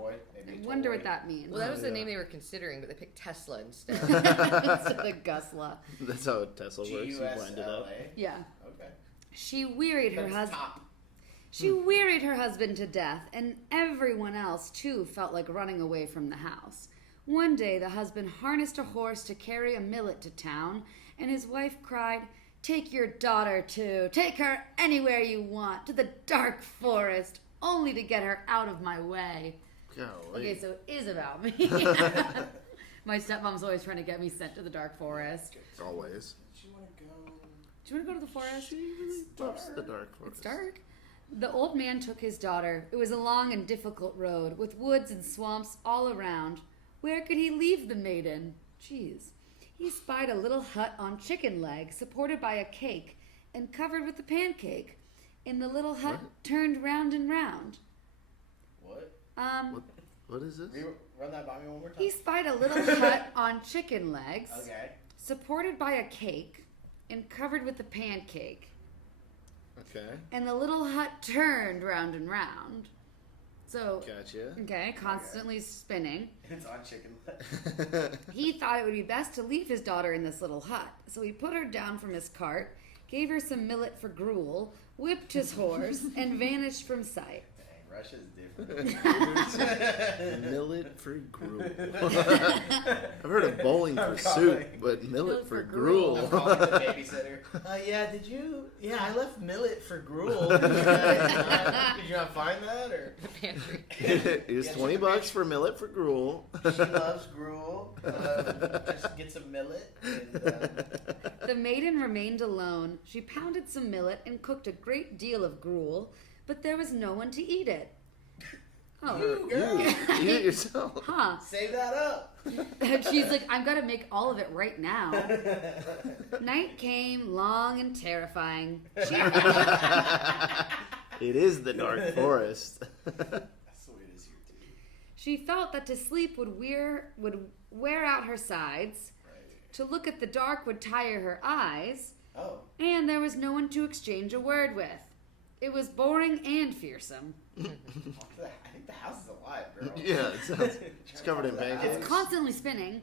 that means. Well, that was the yeah. name they were considering, but they picked Tesla instead. Instead of gusla. That's how Tesla works. You wind it up. G-U-S-L-A. Yeah. Okay. She wearied her That's husband. top. She wearied her husband to death, and everyone else too felt like running away from the house. One day the husband harnessed a horse to carry a millet to town, and his wife cried, "Take your daughter too. Take her anywhere you want, to the dark forest, only to get her out of my way." Golly. Okay, so it is about me. My stepmom's always trying to get me sent to the dark forest. Always. Do you want to go? Do you want to go to the forest? She really loves the dark forest. It's dark. The old man took his daughter. It was a long and difficult road, with woods and swamps all around. Where could he leave the maiden? Jeez. He spied a little hut on chicken leg, supported by a cake, and covered with a pancake, and the little hut turned round and round. What? What is this? Run that by me one more time. He spied a little hut on chicken legs, Okay. supported by a cake, and covered with a pancake. Okay. And the little hut turned round and round. So, Gotcha. okay, constantly spinning. It's on chicken legs. He thought it would be best to leave his daughter in this little hut. So he put her down from his cart, gave her some millet for gruel, whipped his horse, and vanished from sight. Dang, Russia's different. Millet for gruel. I've heard of bowling for soup, but millet for gruel. I'm calling the babysitter. Yeah, did you? Yeah, I left millet for gruel. Did you not find that? Or The pantry. Here's $20 for millet for gruel. she loves gruel. Just get some millet. And, The maiden remained alone. She pounded some millet and cooked a great deal of gruel, but there was no one to eat it. Oh. you, girl, Eat it yourself. Huh. save that up. And she's like, I've got to make all of it right now. Night came, long and terrifying. It is the dark forest. That's the way it is here too. She felt that to sleep would wear out her sides, Right. to look at the dark would tire her eyes, Oh. and there was no one to exchange a word with. It was boring and fearsome. I think the house is alive, girl. Yeah, it sounds. It's covered in pancakes. It's constantly spinning.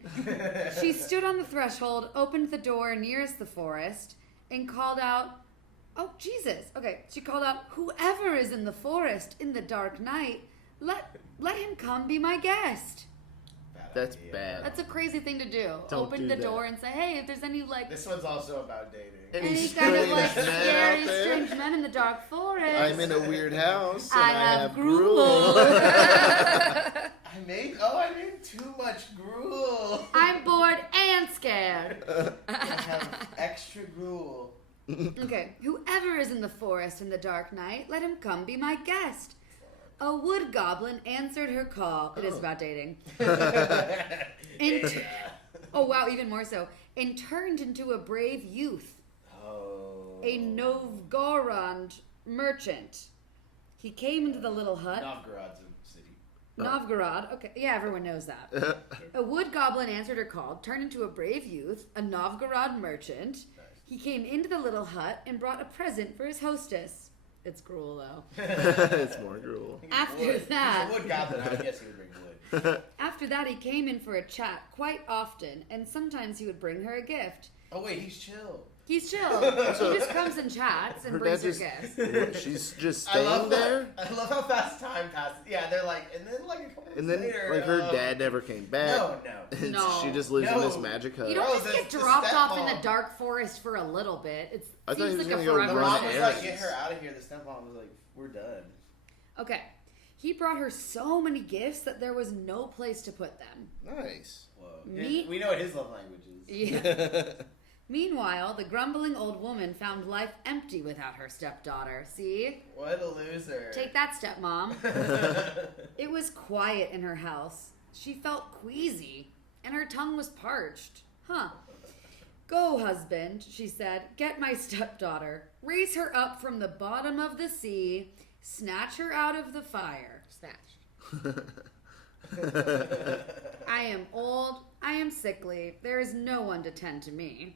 She stood on the threshold, opened the door nearest the forest, and called out, oh, Jesus. Okay, she called out, whoever is in the forest in the dark night, let him come be my guest. Bad That's idea. bad. That's a crazy thing to do. Don't Open do the that. door and say, hey, if there's any, like, This one's also about dating. any kind of, like, strange men scary, out there. strange men in the dark forest. I'm in a weird house. And I have gruel. I made too much gruel. I'm bored and scared. I have extra gruel. Okay, whoever is in the forest in the dark night, let him come be my guest. A wood goblin answered her call. It is about dating. Oh, wow, even more so. And turned into a brave youth, Oh. a Novgorod merchant. He came into the little hut. Novgorod's a city. Novgorod. Okay, yeah, everyone knows that. A wood goblin answered her call, turned into a brave youth, a Novgorod merchant. He came into the little hut and brought a present for his hostess. It's gruel, though. It's more gruel. After Wood. that- He's a wood goblin. I would guess he would bring wood. After that, he came in for a chat quite often, and sometimes he would bring her a gift. Oh wait, he's chill. He's chill. He just comes and chats and Her brings dad her just- gifts. She's just I staying love there. that. I love how fast time passes. Yeah, they're like, and then like a couple And days then, later, like, her dad never came back. No. No. She just lives in this No. magic hut. You don't Oh, just the- get the dropped off in stepmom. the dark forest for a little bit. It I thought he seems was like a gonna go forever. The run mom was like, errands. get her out of here. The stepmom was like, we're done. Okay. He brought her so many gifts that there was no place to put them. Nice. Whoa. Me- We know what his love language is. Yeah. Meanwhile, the grumbling old woman found life empty without her stepdaughter. See? What a loser. Take that, stepmom. It was quiet in her house. She felt queasy, and her tongue was parched. Huh. Go, husband, she said. Get my stepdaughter. Raise her up from the bottom of the sea. Snatch her out of the fire. Snatched. I am old. I am sickly. There is no one to tend to me.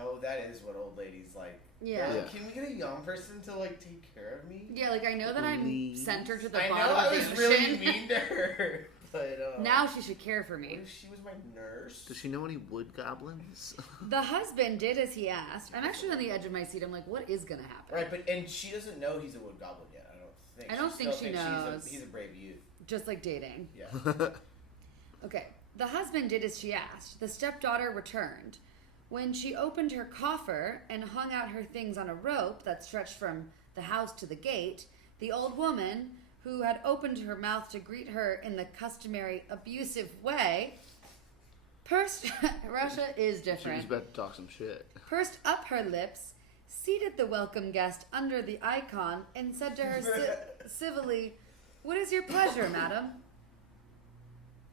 Oh, that is what old ladies like. Yeah. Yeah. Can we get a young person to like take care of me? Yeah, like I know that I'm Please. sent her to the I know bottom I of was the really ocean. mean to her, but Now she should care for what me. if she was my nurse? Does she know any wood goblins? The husband did as he asked. I'm actually on the edge of my seat. I'm like, what is gonna happen? Right, but and she doesn't know he's a wood goblin yet. I don't think. I don't think still she thinks knows. He's a brave youth. Just like dating. Yeah. Okay. The husband did as she asked. The stepdaughter returned. When she opened her coffer and hung out her things on a rope that stretched from the house to the gate, the old woman, who had opened her mouth to greet her in the customary abusive way, pursed Russia is She was different. about to talk some shit. Pursed up her lips, seated the welcome guest under the icon, and said to her civilly, "What is your pleasure, madam?"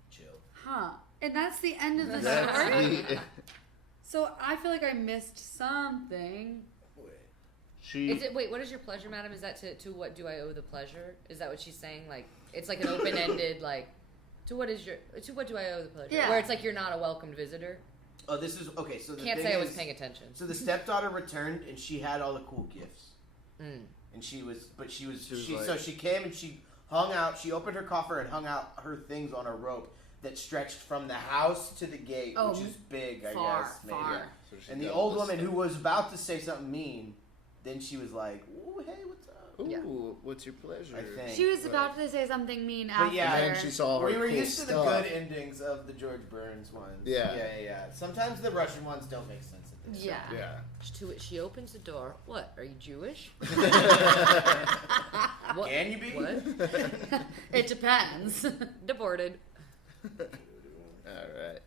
Chill. Huh. And that's the end of the That's story? the, So I feel like I missed something. Wait. Wait, what is your pleasure, madam? Is that to what do I owe the pleasure? Is that what she's saying? Like, it's like an open-ended, like, to what do I owe the pleasure? Yeah. Where it's like you're not a welcomed visitor. Oh, this is okay. So the Can't thing say I was is- paying attention. So the stepdaughter returned, and she had all the cool gifts. Mm. And she was like- so she came and she hung out. She opened her coffer and hung out her things on a rope that stretched from the house to the gate, which is big, I far, guess, maybe. far. So she And the got old this woman stuff. who was about to say something mean, then she was like, "Ooh, hey, what's up?" Ooh, Yeah. what's your pleasure? I think. She was about to say something mean after. But yeah, And then she saw her We were cool used to the stuff. good endings of the George Burns ones. Yeah. Yeah. Sometimes the Russian ones don't make sense. At this. Yeah. Yeah. To which she opens the door. What? Are you Jewish? What? Can you be? What? It depends. Deported. All right.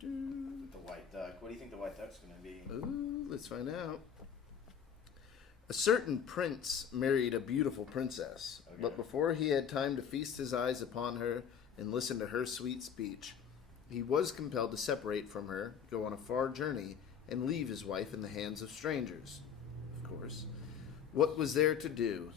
The white duck. What do you think the white duck's gonna be? Ooh, let's find out. A certain prince married a beautiful princess, but before he had time to feast his eyes upon her and listen to her sweet speech, he was compelled to separate from her, go on a far journey, and leave his wife in the hands of strangers. Of course. What was there to do?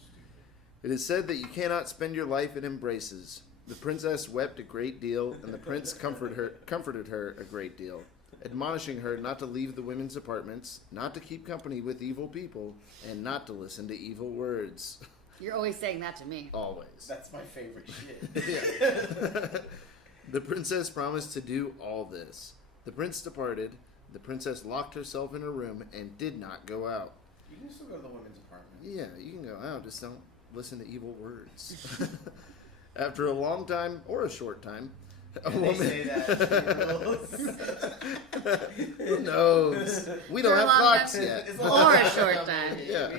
It is said that you cannot spend your life in embraces. The princess wept a great deal, and the prince comforted her a great deal, admonishing her not to leave the women's apartments, not to keep company with evil people, and not to listen to evil words. You're always saying that to me. Always. That's my favorite shit. The princess promised to do all this. The prince departed. The princess locked herself in her room and did not go out. You can still go to the women's apartment. Yeah, you can go out, just don't listen to evil words. After a long time, or a short time, a And woman... they say that. Who knows? We don't For a have long clocks time. yet. Or a short time. Yeah.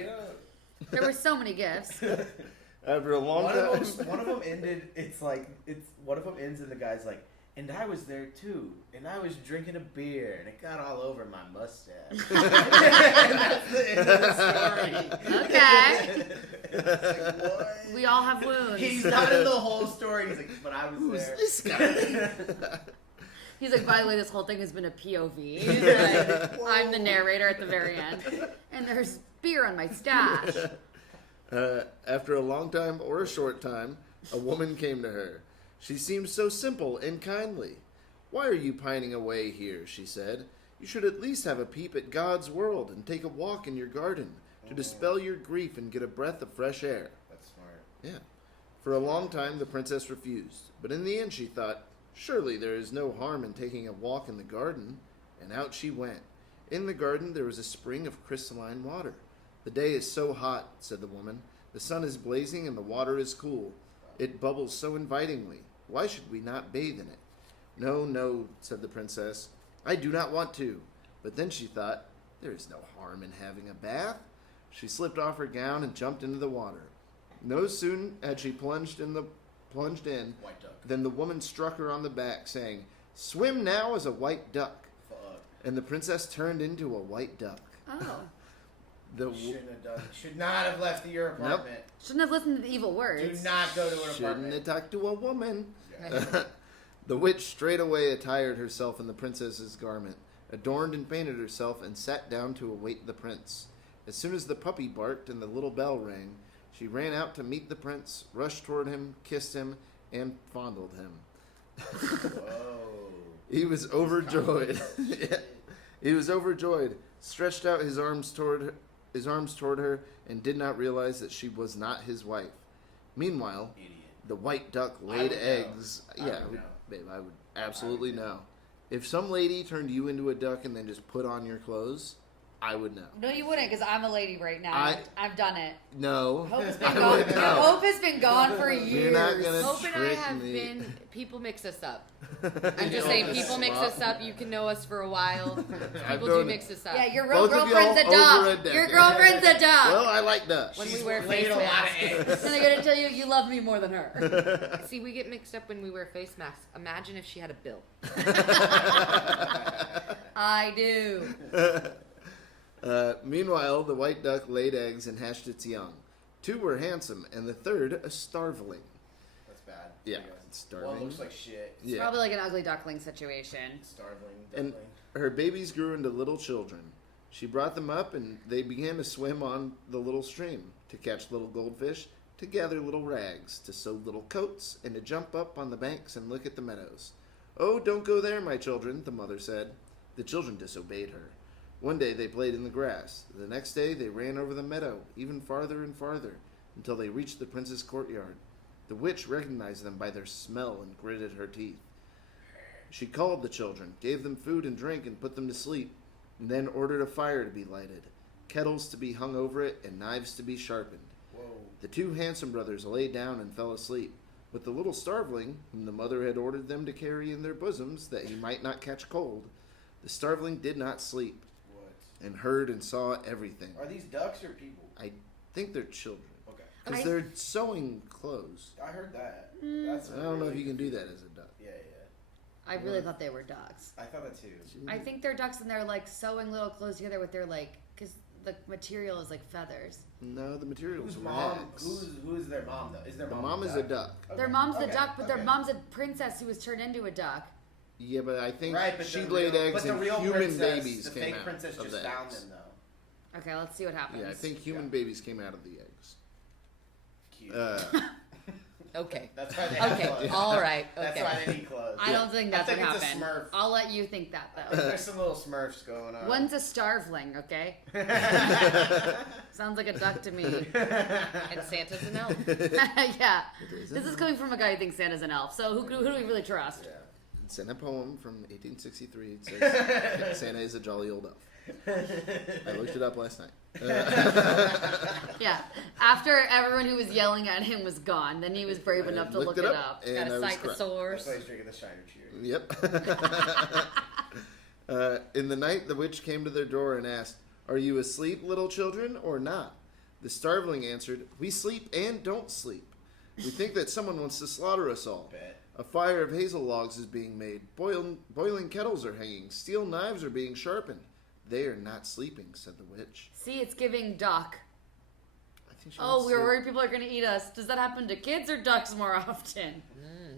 There were so many gifts. After a long One time... of them ended. One of them ends, and the guy's like, "And I was there too, and I was drinking a beer, and it got all over my mustache." That's the end of the story. Okay. It's like, what? We all have wounds. He's not in the whole story. He's like, "But I was Who's there." this guy? He's like, by the way, this whole thing has been a POV. Like, I'm the narrator at the very end. And there's beer on my stash. After a long time or a short time, a woman came to her. She seemed so simple and kindly. "Why are you pining away here?" she said. "You should at least have a peep at God's world and take a walk in your garden to dispel your grief and get a breath of fresh air." That's smart. Yeah. For a long time, the princess refused, but in the end she thought, surely there is no harm in taking a walk in the garden, and out she went. In the garden there was a spring of crystalline water. "The day is so hot," said the woman. "The sun is blazing and the water is cool. It bubbles so invitingly. Why should we not bathe in it?" "No, no," said the princess. "I do not want to." But then she thought, there is no harm in having a bath. She slipped off her gown and jumped into the water. No sooner had she plunged in, White duck. than the woman struck her on the back, saying, "Swim now as a white duck." Fuck. And the princess turned into a white duck. Oh. Should not have left your apartment. Shouldn't have listened to the evil Do words. not go to an Shouldn't apartment. have talked to a woman. The witch straightway attired herself in the princess's garment, adorned and painted herself, and sat down to await the prince. As soon as the puppy barked and the little bell rang, she ran out to meet the prince, rushed toward him, kissed him, and fondled him. Whoa. He was overjoyed. Yeah. He was overjoyed, stretched out his arms toward her, and did not realize that she was not his wife. Meanwhile, Idiot. the white duck I laid would know. eggs. I Yeah, would know. babe, I would absolutely know. know. If some lady turned you into a duck and then just put on your clothes, I would know. No, you wouldn't, because I'm a lady right now. I've done it. No, Hope has been I gone. would know. Hope has been gone for years. You're not gonna Hope and I trick have me. been. People mix us up. I'm just saying, people mix us up. You can know us for a while. People do known- mix us up. Yeah, your real Both of girlfriend's a y'all over a duck. decade. Your girlfriend's a duck. Well, I like ducks. When we She's wear laid face a lot of masks. eggs. And I gotta tell you, you love me more than her. See, we get mixed up when we wear face masks. Imagine if she had a bill. I do. Meanwhile, the white duck laid eggs and hatched its young. 2 were handsome, and the third a starveling. That's bad. Yeah, I guess. it's starving. One looks like shit. Yeah. Probably like an ugly duckling situation. Starveling. And Duckling. her babies grew into little children. She brought them up, and they began to swim on the little stream, to catch little goldfish, to gather little rags, to sew little coats, and to jump up on the banks and look at the meadows. "Oh, don't go there, my children," the mother said. The children disobeyed her. One day they played in the grass. The next day they ran over the meadow, even farther and farther, until they reached the prince's courtyard. The witch recognized them by their smell and gritted her teeth. She called the children, gave them food and drink, and put them to sleep, and then ordered a fire to be lighted, kettles to be hung over it, and knives to be sharpened. Whoa. The two handsome brothers lay down and fell asleep, but the little starveling, whom the mother had ordered them to carry in their bosoms that he might not catch cold, the starveling did not sleep, What? and heard and saw everything. Are these ducks or people? I think they're children, Okay. because they're sewing clothes. I heard that. That's I don't know if you can do that as a duck. Yeah. I really thought they were ducks. I thought that too. I think they're ducks and they're like sewing little clothes together with their like, because the material is like feathers. No, the material's Whose mom? rags. Who is their mom though? Is their The mom? mom is a duck. Okay, Their mom's the okay, duck, but their okay. mom's a princess who was turned into a duck. Yeah, but I think Right, but she the laid real, eggs but the and real human princess, babies the came fake out princess of just the found eggs. them though. Okay, let's see what happens. Yeah, I think human Yeah. babies came out of the eggs. Cute. Okay. That's why they have Okay. clothes. All right. That's Okay. why they need clothes. I don't think I that's think what it's a happened. Smurf. I'll let you think that though. There's some little Smurfs going on. One's a starveling, okay? Sounds like a duck to me. And Santa's an elf. Yeah. This is coming from a guy who thinks Santa's an elf. So who do we really trust? Yeah. It's in a poem from 1863. It says Santa is a jolly old elf. I looked it up last night. Yeah. After everyone who was yelling at him was gone, then he was brave I enough to looked look it it up. up. And Gotta I was cite the correct. source. That's why he's drinking the Shiner Cheer. Yep. In the night, the witch came to their door and asked, "Are you asleep, little children, or not?" The starveling answered, "We sleep and don't sleep. We think that someone wants to slaughter us all. Bet. A fire of hazel logs is being made. Boiling kettles are hanging. Steel knives are being sharpened. They are not sleeping," said the witch. See, it's giving duck. I think she Oh, wants we were to- worried people are going to eat us. Does that happen to kids or ducks more often?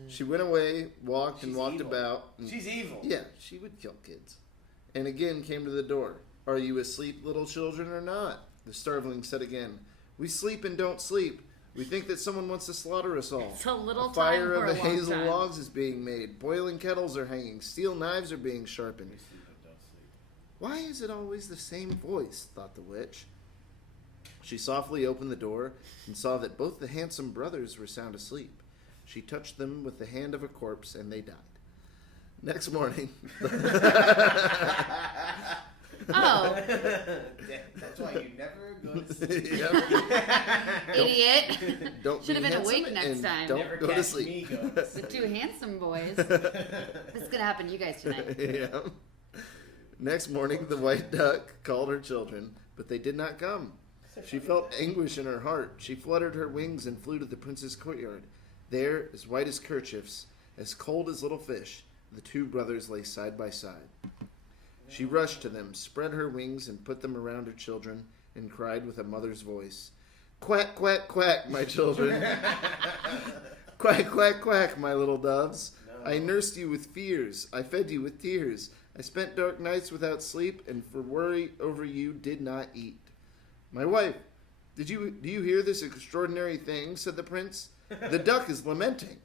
She went away, walked and She's walked evil. about. And She's evil. yeah, she would kill kids. And again came to the door. "Are you asleep, little children, or not?" The starveling said again, "We sleep and don't sleep. We think that someone wants to slaughter us all. It's a little A fire time for of a the long hazel time. logs is being made. Boiling kettles are hanging. Steel knives are being sharpened." We sleep and don't sleep. Why is it always the same voice? Thought the witch. She softly opened the door and saw that both the handsome brothers were sound asleep. She touched them with the hand of a corpse, and they died. Next morning, Oh, That's why you never go to sleep. Yep. idiot. Don't Should have be been awake handsome next and time. Don't Never go to catch sleep. me going to The sleep. two handsome boys. This is going to happen to you guys tonight. Yeah. Next morning, the white duck called her children, but they did not come. She felt anguish in her heart. She fluttered her wings and flew to the prince's courtyard. There, as white as kerchiefs, as cold as little fish, the two brothers lay side by side. She rushed to them, spread her wings, and put them around her children, and cried with a mother's voice, "Quack, quack, quack, my children! Quack, quack, quack, my little doves! I nursed you with fears. I fed you with tears. I spent dark nights without sleep, and for worry over you did not eat. My wife, do you hear this extraordinary thing?" said the prince. "The duck is lamenting."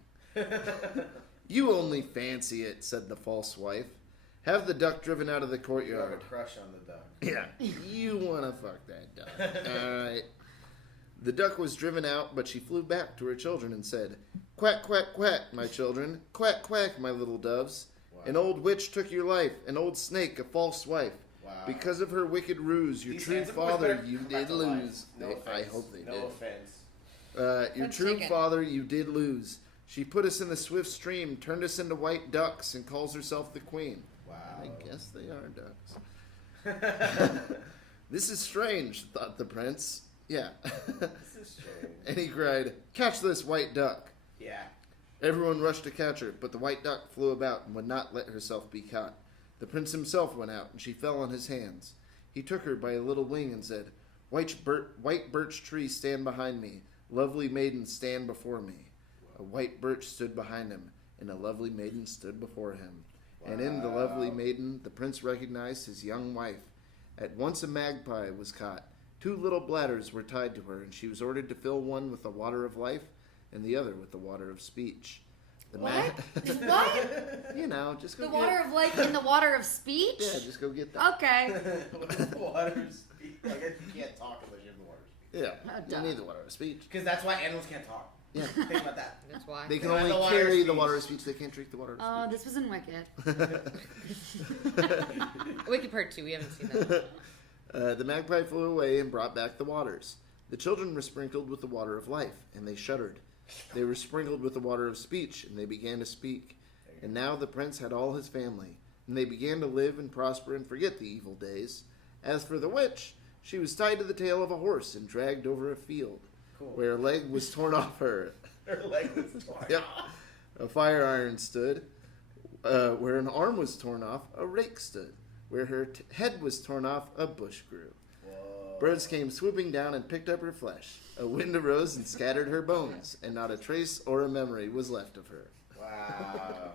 "You only fancy it," said the false wife. "Have the duck driven out of the You have a courtyard." crush on the duck. Yeah, you want to fuck that duck. All right. The duck was driven out, but she flew back to her children and said, "Quack, quack, quack, my children. Quack, quack, my little doves. Wow. An old witch took your life, an old snake, a false wife. Wow. Because of her wicked ruse, your These true handsome boys father better you come back did to life. lose." No I offense. hope they no did. offense. Your That's true chicken. father you did lose. She put us in the swift stream, turned us into white ducks, and calls herself the queen. Wow. I guess they are ducks. "This is strange," thought the prince. Yeah. This is strange. And he cried, "Catch this white duck." Yeah. Everyone rushed to catch her, but the white duck flew about and would not let herself be caught. The prince himself went out, and she fell on his hands. He took her by a little wing and said, white birch tree, stand behind me. Lovely maiden, stand before me." A white birch stood behind him, and a lovely maiden stood before him. And in the lovely Wow. maiden, the prince recognized his young wife. At once a magpie was caught. 2 little bladders were tied to her, and she was ordered to fill one with the water of life and the other with the water of speech. What? You know, just go The get water of life in the water of speech? Yeah, just go get that. Okay. Water of speech. I guess you can't talk unless you have the water of speech. Yeah, Oh, you duh. need the water of speech. Because that's why animals can't talk. Yeah. Think about that. That's why. They can They have only the water of carry the speech. water of speech. They can't drink the water of Oh, speech. this was in Wicked. Wicked Part 2. We haven't seen that. The magpie flew away and brought back the waters. The children were sprinkled with the water of life, and they shuddered. They were sprinkled with the water of speech, and they began to speak. And now the prince had all his family, and they began to live and prosper and forget the evil days. As for the witch, she was tied to the tail of a horse and dragged over a field, where a leg was torn off her. Her leg was torn. Yep. A fire iron stood. Where an arm was torn off, a rake stood. Where her head was torn off, a bush grew. Whoa. Birds came swooping down and picked up her flesh. A wind arose and scattered her bones, and not a trace or a memory was left of her. Wow.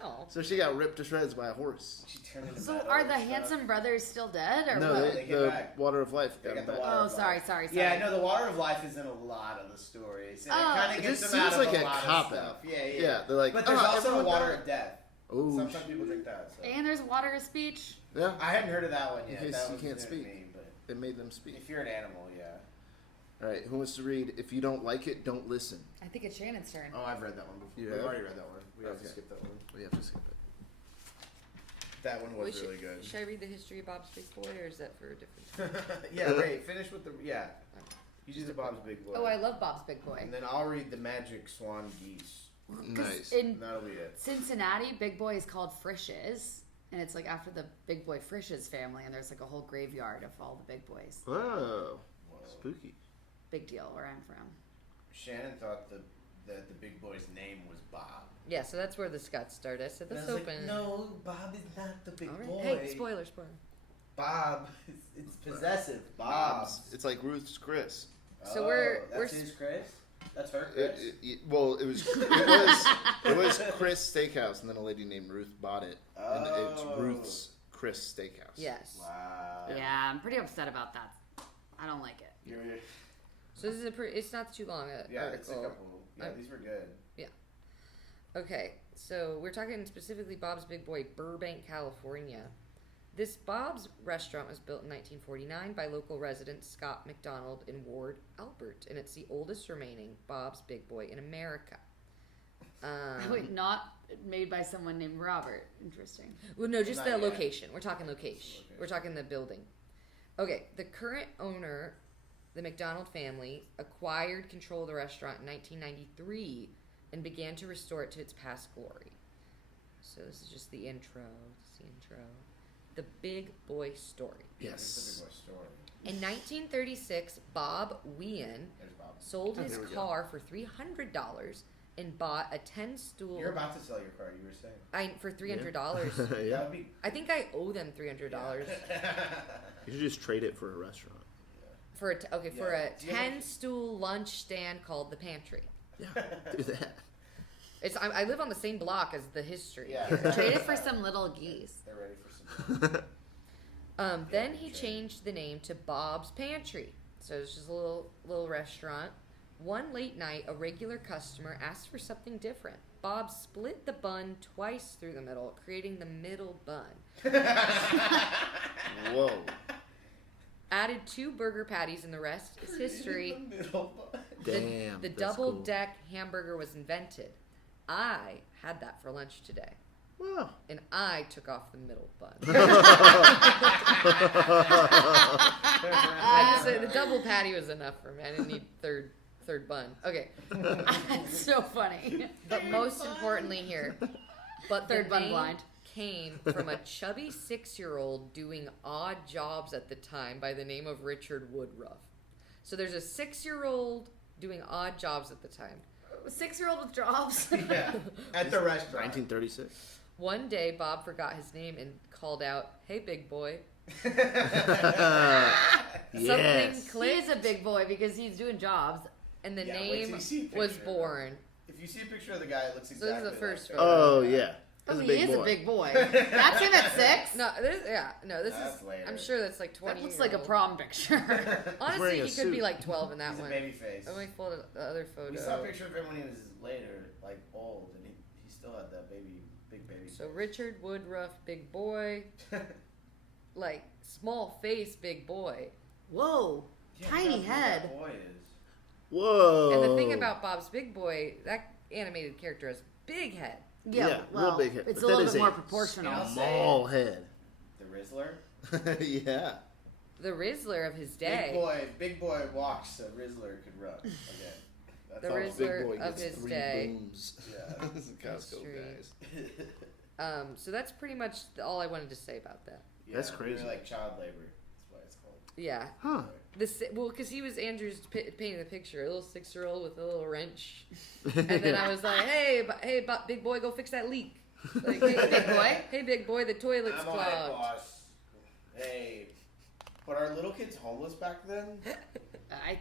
Oh. So she got ripped to shreds by a horse. She turned into So metal are and the stuff. Hanson brothers still dead? Or No, what? they came the back. water of life They got got the back. water. Oh, of sorry. life. Yeah, I know the water of life is in a lot of the stories. And Oh. it kind It of gets just them out seems of like a a lot cop of stuff. out. Yeah. They're like, But there's "Oh, also everyone water died." of death. Oh, Sometimes people drink that. So. And there's water of speech. yeah. I hadn't heard of that one yet. In case That you was can't new to speak. me, but It made them speak. if you're an animal, yeah. All right, who wants to read? If you don't like it, don't listen. I think it's Shannon's turn. Oh, I've read that one before. You We've have? already read that one. We have to Okay. skip that one. We have to skip it. That one was really good. Should I read the history of Bob's Big Boy, or is that for a different time? Yeah, wait. Finish with the You do the Bob's Big Boy. Oh, I love Bob's Big Boy. And then I'll read the Magic Swan Geese. Nice. In And that'll be it. Cincinnati, Big Boy is called Frisch's, and it's like after the Big Boy Frisch's family, and there's like a whole graveyard of all the big boys. Whoa, Whoa. spooky. Big deal where I'm from. Shannon thought that the big boy's name was Bob. Yeah, so that's where this got started. I said, And I let's was open. like, no, Bob is not the big All right. boy. Hey, spoiler. Bob, it's possessive. Bob. It's like Ruth's Chris. So we're that's his Chris. That's her It Chris. it was Chris Steakhouse, and then a lady named Ruth bought it, and it's Oh. Ruth's Chris Steakhouse. Yes. Wow. Yeah, I'm pretty upset about that. I don't like it. So this is it's not too long an Yeah, it's a article. couple. Yeah, these were good. Okay, so we're talking specifically Bob's Big Boy, Burbank, California. This Bob's restaurant was built in 1949 by local residents Scott McDonald and Ward Albert, and it's the oldest remaining Bob's Big Boy in America. Wait, not made by someone named Robert. Interesting. Well, no, just Not the yet. location. We're talking location. We're talking the building. Okay, the current owner, the McDonald family, acquired control of the restaurant in 1993 and began to restore it to its past glory. So this is just the intro. The Big Boy story. It's a Yes. big boy story. In 1936, Bob Wien There's Bob. sold his there we go. car for $300 and bought a 10-stool. You're about to sell your car. You were saying. For $300. That Yeah. would be. I think I owe them $300 You should just trade it for a restaurant. for a for Yeah. a Do you have a- 10-stool lunch stand called the Pantry. Yeah, do that. I live on the same block as the history. Yeah. Trade it for some little geese. They're ready for some. Then he Okay. changed the name to Bob's Pantry. So it's just a little restaurant. One late night, a regular customer asked for something different. Bob split the bun twice through the middle, creating the middle bun. Whoa. Added 2 burger patties, and the rest is history. In the middle. Damn. The that's double cool. deck hamburger was invented. I had that for lunch today. Wow. And I took off the middle bun. I just said the double patty was enough for me. I didn't need third bun. Okay. That's so funny. But most importantly here, but Third the bun name blind. came from a chubby 6-year-old doing odd jobs at the time by the name of Richard Woodruff. So there's a 6-year-old doing odd jobs at the time. 6-year-old with jobs. Yeah. At the restaurant. 1936. One day, Bob forgot his name and called out, "Hey, big boy." Something Yes. He clicked, is a big boy because he's doing jobs. and the Yeah, wait till name you see a was picture. born. If you see a picture of the guy, it looks this is exactly the first like photo. Oh yeah. That's Oh, a he big is boy. a big boy. That's him at 6? No, this That's is. later. I'm sure that's like 20. That looks like a prom picture. Honestly, wearing a he could be suit. like 12 in that He's a one. baby face. Oh, wait, pulled the other photo. We saw a picture of him when he was later, like old, and he still had that big baby. So face. Richard Woodruff, big boy, like small face, big boy. Whoa. Yeah, Tiny look how big head. that boy is. Whoa. And the thing about Bob's Big Boy, that animated character has big head. Yeah, well, real big head. it's But a that little is bit more a proportional. Small head. The Rizzler. Yeah. The Rizzler of his day. Big boy walks so Rizzler could run. Again. That's The all. Rizzler Big boy of gets his 3 day. booms. Yeah. This is Costco, History. guys. So that's pretty much all I wanted to say about that. Yeah, That's crazy. They're like child labor. That's why it's called. Yeah. Huh. Well, because he was Andrew's painting the picture, a little 6-year-old with a little wrench, and then I was like, "Hey, big boy, go fix that leak." Like, hey, big boy. Hey, big boy, the toilet's I'm on it, clogged. boss. Hey. But are little kids homeless back then? I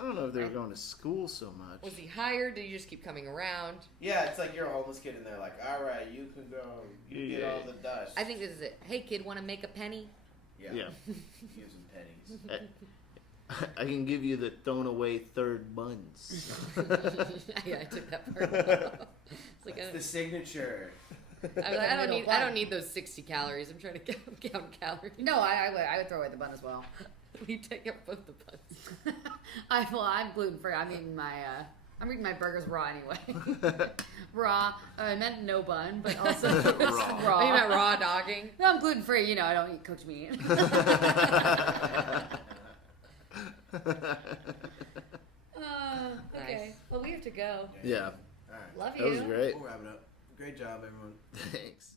don't know if they were going to school so much. Was he hired? Did he just keep coming around? Yeah, it's like you're a homeless kid and they're like, all right, you can go. You get all the dust. I think this is it. Hey, kid, want to make a penny? Yeah. Yeah. Give some pennies. I can give you the thrown away third buns. Yeah, I took that part. It's like That's the signature. I was like, I don't need those 60 calories. I'm trying to count calories. No, I would throw away the bun as well. We take up both the buns. I'm gluten free. I'm eating I'm eating my burgers raw anyway. Raw. I meant no bun, but also Raw. raw. Oh, you meant raw dogging? No, I'm gluten free. You know, I don't eat cooked meat. Okay. Nice. Well, we have to go. Yeah. All right. Love That was you. great. We'll wrap it up. Great job, everyone. Thanks.